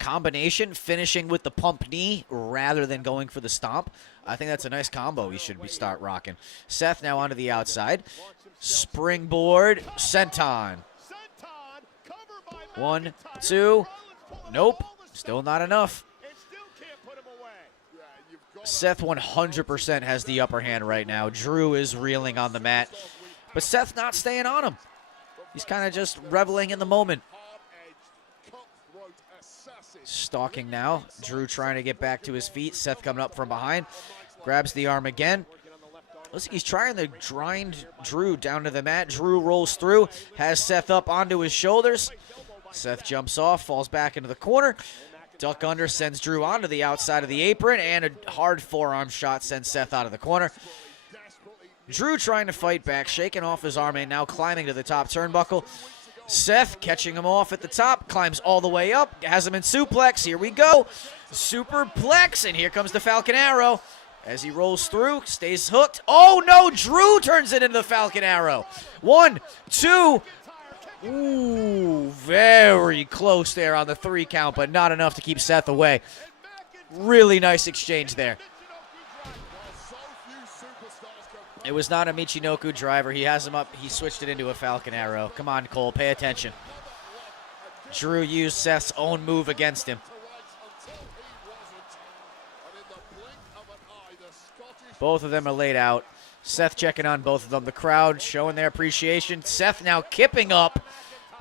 combination, finishing with the pump knee rather than going for the stomp. I think that's a nice combo we should start rocking. Seth now onto the outside. Springboard, senton. 1, 2, nope, still not enough. Seth 100% has the upper hand right now. Drew is reeling on the mat, but Seth not staying on him. He's kind of just reveling in the moment. Stalking now. Drew trying to get back to his feet. Seth coming up from behind. Grabs the arm again. Looks like he's trying to grind Drew down to the mat. Drew rolls through. Has Seth up onto his shoulders. Seth jumps off. Falls back into the corner. Duck under sends Drew onto the outside of the apron. And a hard forearm shot sends Seth out of the corner. Drew trying to fight back. Shaking off his arm and now climbing to the top turnbuckle. Seth catching him off at the top, climbs all the way up, has him in suplex. Here we go. Superplex, and here comes the Falcon Arrow. As he rolls through, stays hooked. Oh, no, Drew turns it into the Falcon Arrow. 1, 2. Ooh, very close there on the 3 count, but not enough to keep Seth away. Really nice exchange there. It was not a Michinoku driver. He has him up. He switched it into a Falcon Arrow. Come on, Cole, pay attention. Drew used Seth's own move against him. Both of them are laid out. Seth checking on both of them. The crowd showing their appreciation. Seth now kipping up.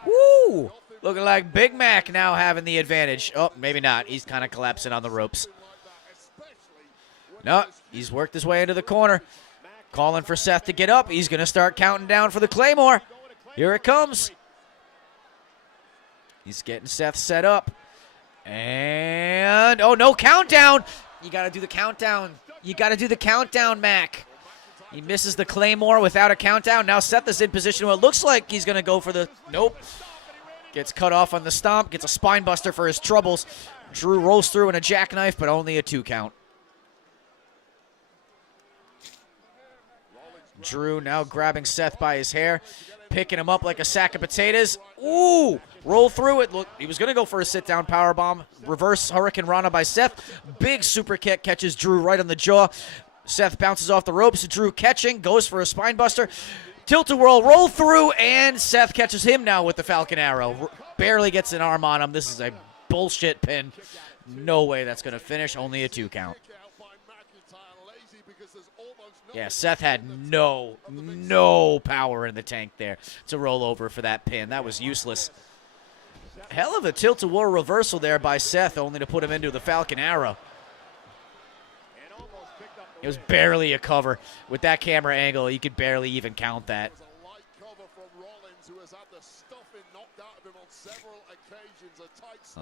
Woo! Looking like Big Mac now having the advantage. Oh, maybe not. He's kind of collapsing on the ropes. No, he's worked his way into the corner. Calling for Seth to get up. He's going to start counting down for the Claymore. Here it comes. He's getting Seth set up. And, oh, no, countdown. You got to do the countdown. You got to do the countdown, Mac. He misses the Claymore without a countdown. Now Seth is in position where it looks like he's going to go for the, nope. Gets cut off on the stomp. Gets a spine buster for his troubles. Drew rolls through in a jackknife, but only a 2 count. Drew now grabbing Seth by his hair, picking him up like a sack of potatoes. Ooh, roll through it. Look, he was going to go for a sit-down powerbomb. Reverse Hurricane Rana by Seth. Big super kick catches Drew right on the jaw. Seth bounces off the ropes. Drew catching, goes for a spine buster. Tilt-a-whirl, roll through, and Seth catches him now with the Falcon Arrow. Barely gets an arm on him. This is a bullshit pin. No way that's going to finish. Only a 2 count. Yeah, Seth had no power in the tank there to roll over for that pin. That was useless. Hell of a tilt-a-whirl reversal there by Seth, only to put him into the Falcon Arrow. It was barely a cover. With that camera angle, you could barely even count that.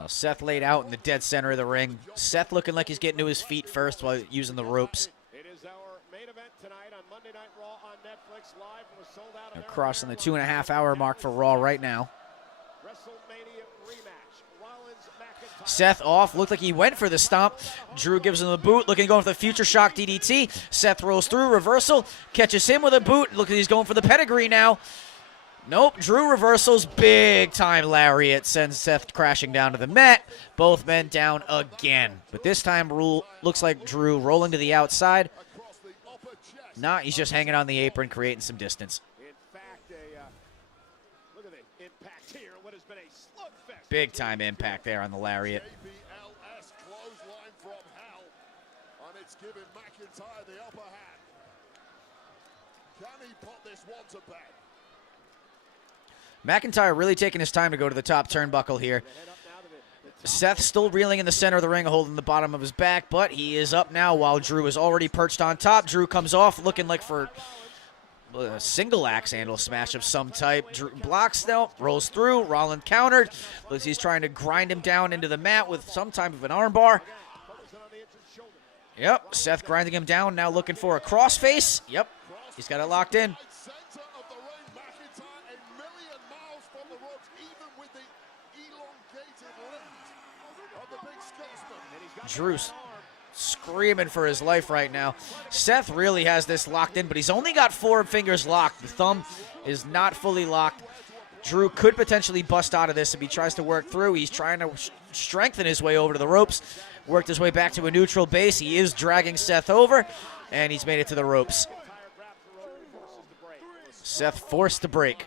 Seth laid out in the dead center of the ring. Seth looking like he's getting to his feet first while using the ropes. They're crossing the 2.5-hour mark for Raw right now. Seth off, looked like he went for the stomp. Drew gives him the boot, looking going for the future shock DDT. Seth rolls through, reversal, catches him with a boot. Look like he's going for the pedigree now. Nope, Drew reversals, big time lariat, sends Seth crashing down to the mat. Both men down again. But this time, looks like Drew rolling to the outside. Nah, he's just hanging on the apron, creating some distance. Big time impact there on the lariat. McIntyre really taking his time to go to the top turnbuckle here. Seth still reeling in the center of the ring, holding the bottom of his back, but he is up now while Drew is already perched on top. Drew comes off looking like for a single axe handle smash of some type. Drew blocks now, rolls through. Rollins countered. Looks he's trying to grind him down into the mat with some type of an armbar. Yep, Seth grinding him down, now looking for a crossface. Yep, he's got it locked in. Drew's screaming for his life right now. Seth really has this locked in, but he's only got 4 fingers locked. The thumb is not fully locked. Drew could potentially bust out of this if he tries to work through. He's trying to strengthen his way over to the ropes. Worked his way back to a neutral base. He is dragging Seth over, and he's made it to the ropes. Seth forced to break.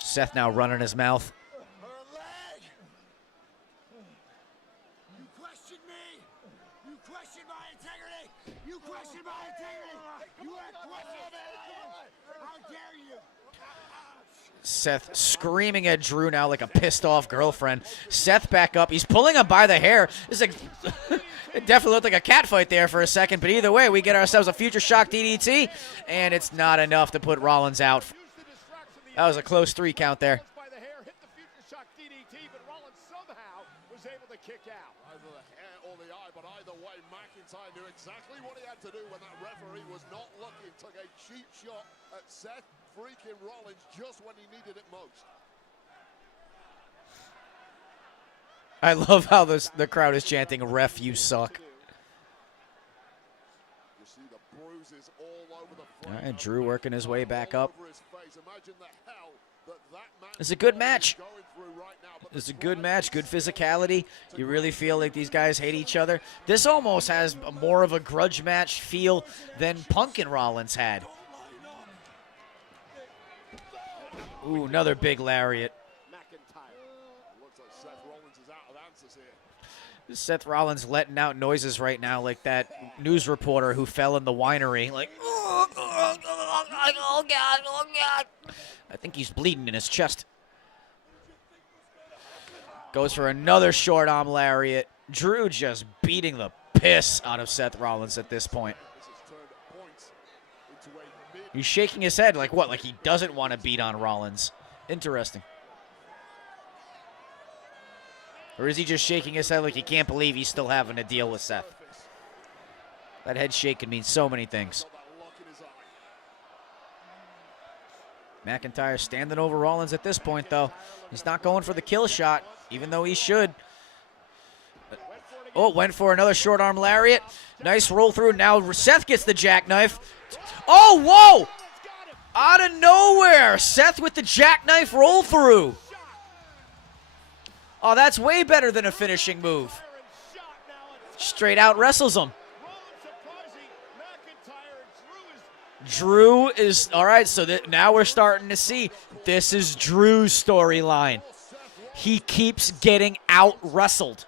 Seth now running his mouth. You question me. You question my integrity. You question my integrity. You are questioning. How dare you? Seth screaming at Drew now like a pissed off girlfriend. Seth back up. He's pulling him by the hair. This is it definitely looked like a cat fight there for a second, but either way, we get ourselves a future shock DDT, and it's not enough to put Rollins out. That was a close 3 count there. Either the hair or the eye, but either way, McIntyre knew exactly what he had to do when that referee was not looking. Took a cheap shot at Seth freaking Rollins just when he needed it most. I love how the crowd is chanting, "Ref, you suck." You see the bruises all over the All right, Drew working his way back up. It's a good match. It's a good match, good physicality. You really feel like these guys hate each other. This almost has more of a grudge match feel than Punk and Rollins had. Ooh, another big lariat. Looks like Seth Rollins is out of answers here. Seth Rollins letting out noises right now like that news reporter who fell in the winery. Like, oh God, oh God. I think he's bleeding in his chest. Goes for another short arm lariat. Drew just beating the piss out of Seth Rollins at this point. He's shaking his head like what? Like he doesn't want to beat on Rollins. Interesting. Or is he just shaking his head like he can't believe he's still having to deal with Seth? That head shake can mean so many things. McIntyre standing over Rollins at this point, though. He's not going for the kill shot, even though he should. Oh, went for another short arm lariat. Nice roll through. Now Seth gets the jackknife. Oh, whoa! Out of nowhere, Seth with the jackknife roll through. Oh, that's way better than a finishing move. Straight out wrestles him. Drew is, all right, so that now we're starting to see this is Drew's storyline. He keeps getting out-wrestled.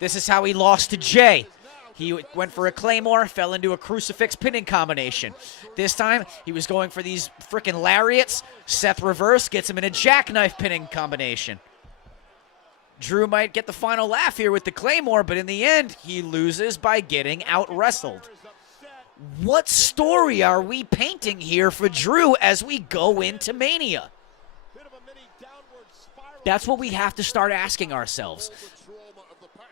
This is how he lost to Jay. He went for a Claymore, fell into a crucifix pinning combination. This time, he was going for these freaking lariats. Seth reversed, gets him in a jackknife pinning combination. Drew might get the final laugh here with the Claymore, but in the end, he loses by getting out-wrestled. What story are we painting here for Drew as we go into Mania? That's what we have to start asking ourselves.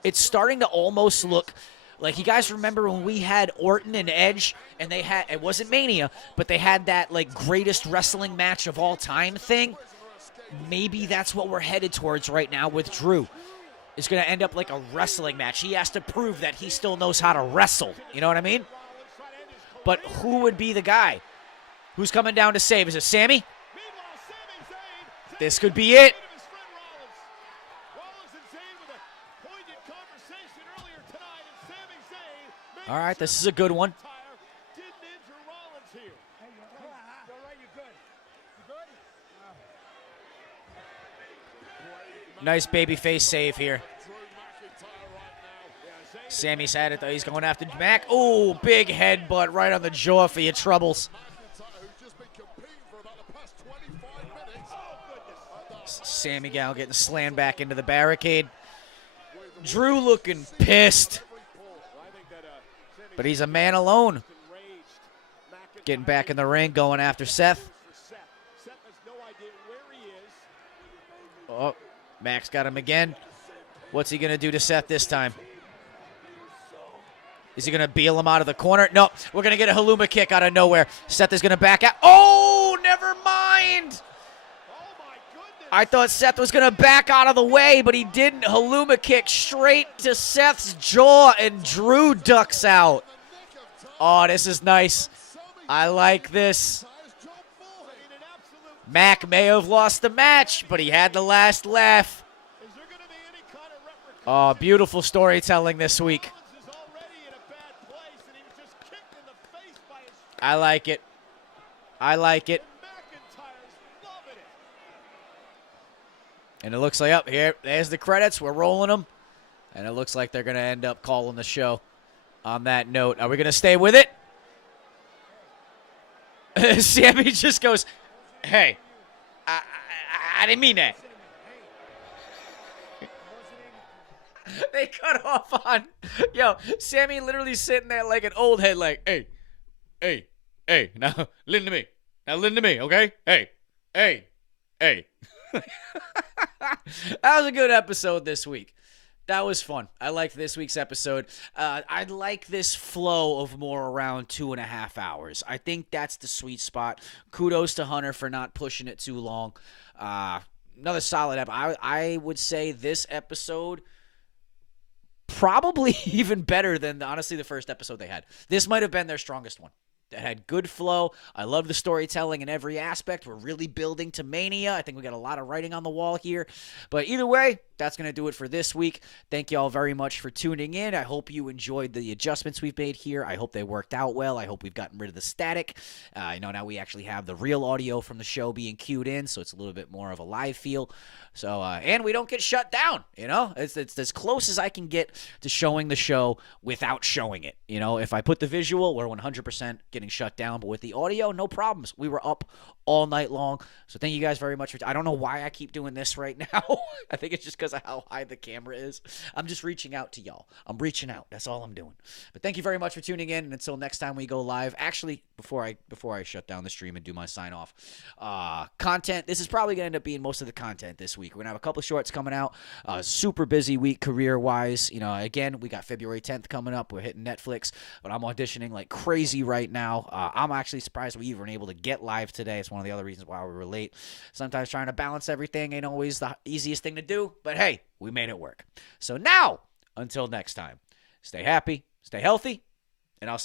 It's starting to almost look like, you guys remember when we had Orton and Edge, and they had, it wasn't Mania, but they had that like greatest wrestling match of all time thing? Maybe that's what we're headed towards right now with Drew. It's going to end up like a wrestling match. He has to prove that he still knows how to wrestle. You know what I mean? But who would be the guy? Who's coming down to save? Is it Sammy? This could be it. All right, this is a good one. Nice babyface save here. Sammy's had it, though. He's going after Mac. Oh, big headbutt right on the jaw for your troubles. Sammy Gal getting slammed back into the barricade. Drew looking pissed. But he's a man alone. Getting back in the ring, going after Seth. Oh, Mac's got him again. What's he going to do to Seth this time? Is he going to bail him out of the corner? No, we're going to get a Haluma kick out of nowhere. Seth is going to back out. Oh, never mind. I thought Seth was going to back out of the way, but he didn't. Haluma kick straight to Seth's jaw, and Drew ducks out. Oh, this is nice. I like this. Mac may have lost the match, but he had the last laugh. Oh, beautiful storytelling this week. I like it. I like it. And it looks like, there's the credits. We're rolling them. And it looks like they're going to end up calling the show on that note. Are we going to stay with it? Sammy just goes, hey, I didn't mean that. They cut off on, Sammy literally sitting there like an old head, like, hey, now listen to me. Now listen to me, okay? Hey. That was a good episode this week. That was fun. I liked this week's episode. I like this flow of more around 2.5 hours. I think that's the sweet spot. Kudos to Hunter for not pushing it too long. Another solid episode. I would say this episode probably even better than, honestly, the first episode they had. This might have been their strongest one. That had good flow. I love the storytelling in every aspect. We're really building to Mania. I think we got a lot of writing on the wall here. But either way, that's going to do it for this week. Thank you all very much for tuning in. I hope you enjoyed the adjustments we've made here. I hope they worked out well. I hope we've gotten rid of the static. Now we actually have the real audio from the show being cued in, so it's a little bit more of a live feel. So, and we don't get shut down, It's as close as I can get to showing the show without showing it. If I put the visual, we're 100% getting shut down. But with the audio, no problems. We were up all night long. So thank you guys very much. I don't know why I keep doing this right now. I think it's just because of how high the camera is. I'm just reaching out to y'all. I'm reaching out. That's all I'm doing. But thank you very much for tuning in. And until next time we go live. Actually, before I shut down the stream and do my sign off, content. This is probably going to end up being most of the content this week. We're going to have a couple of shorts coming out. Super busy week career-wise. Again, we got February 10th coming up. We're hitting Netflix. But I'm auditioning like crazy right now. I'm actually surprised we even were able to get live today. It's one of the other reasons why we were late. Sometimes trying to balance everything ain't always the easiest thing to do, but hey, we made it work. So now, until next time, stay happy, stay healthy, and I'll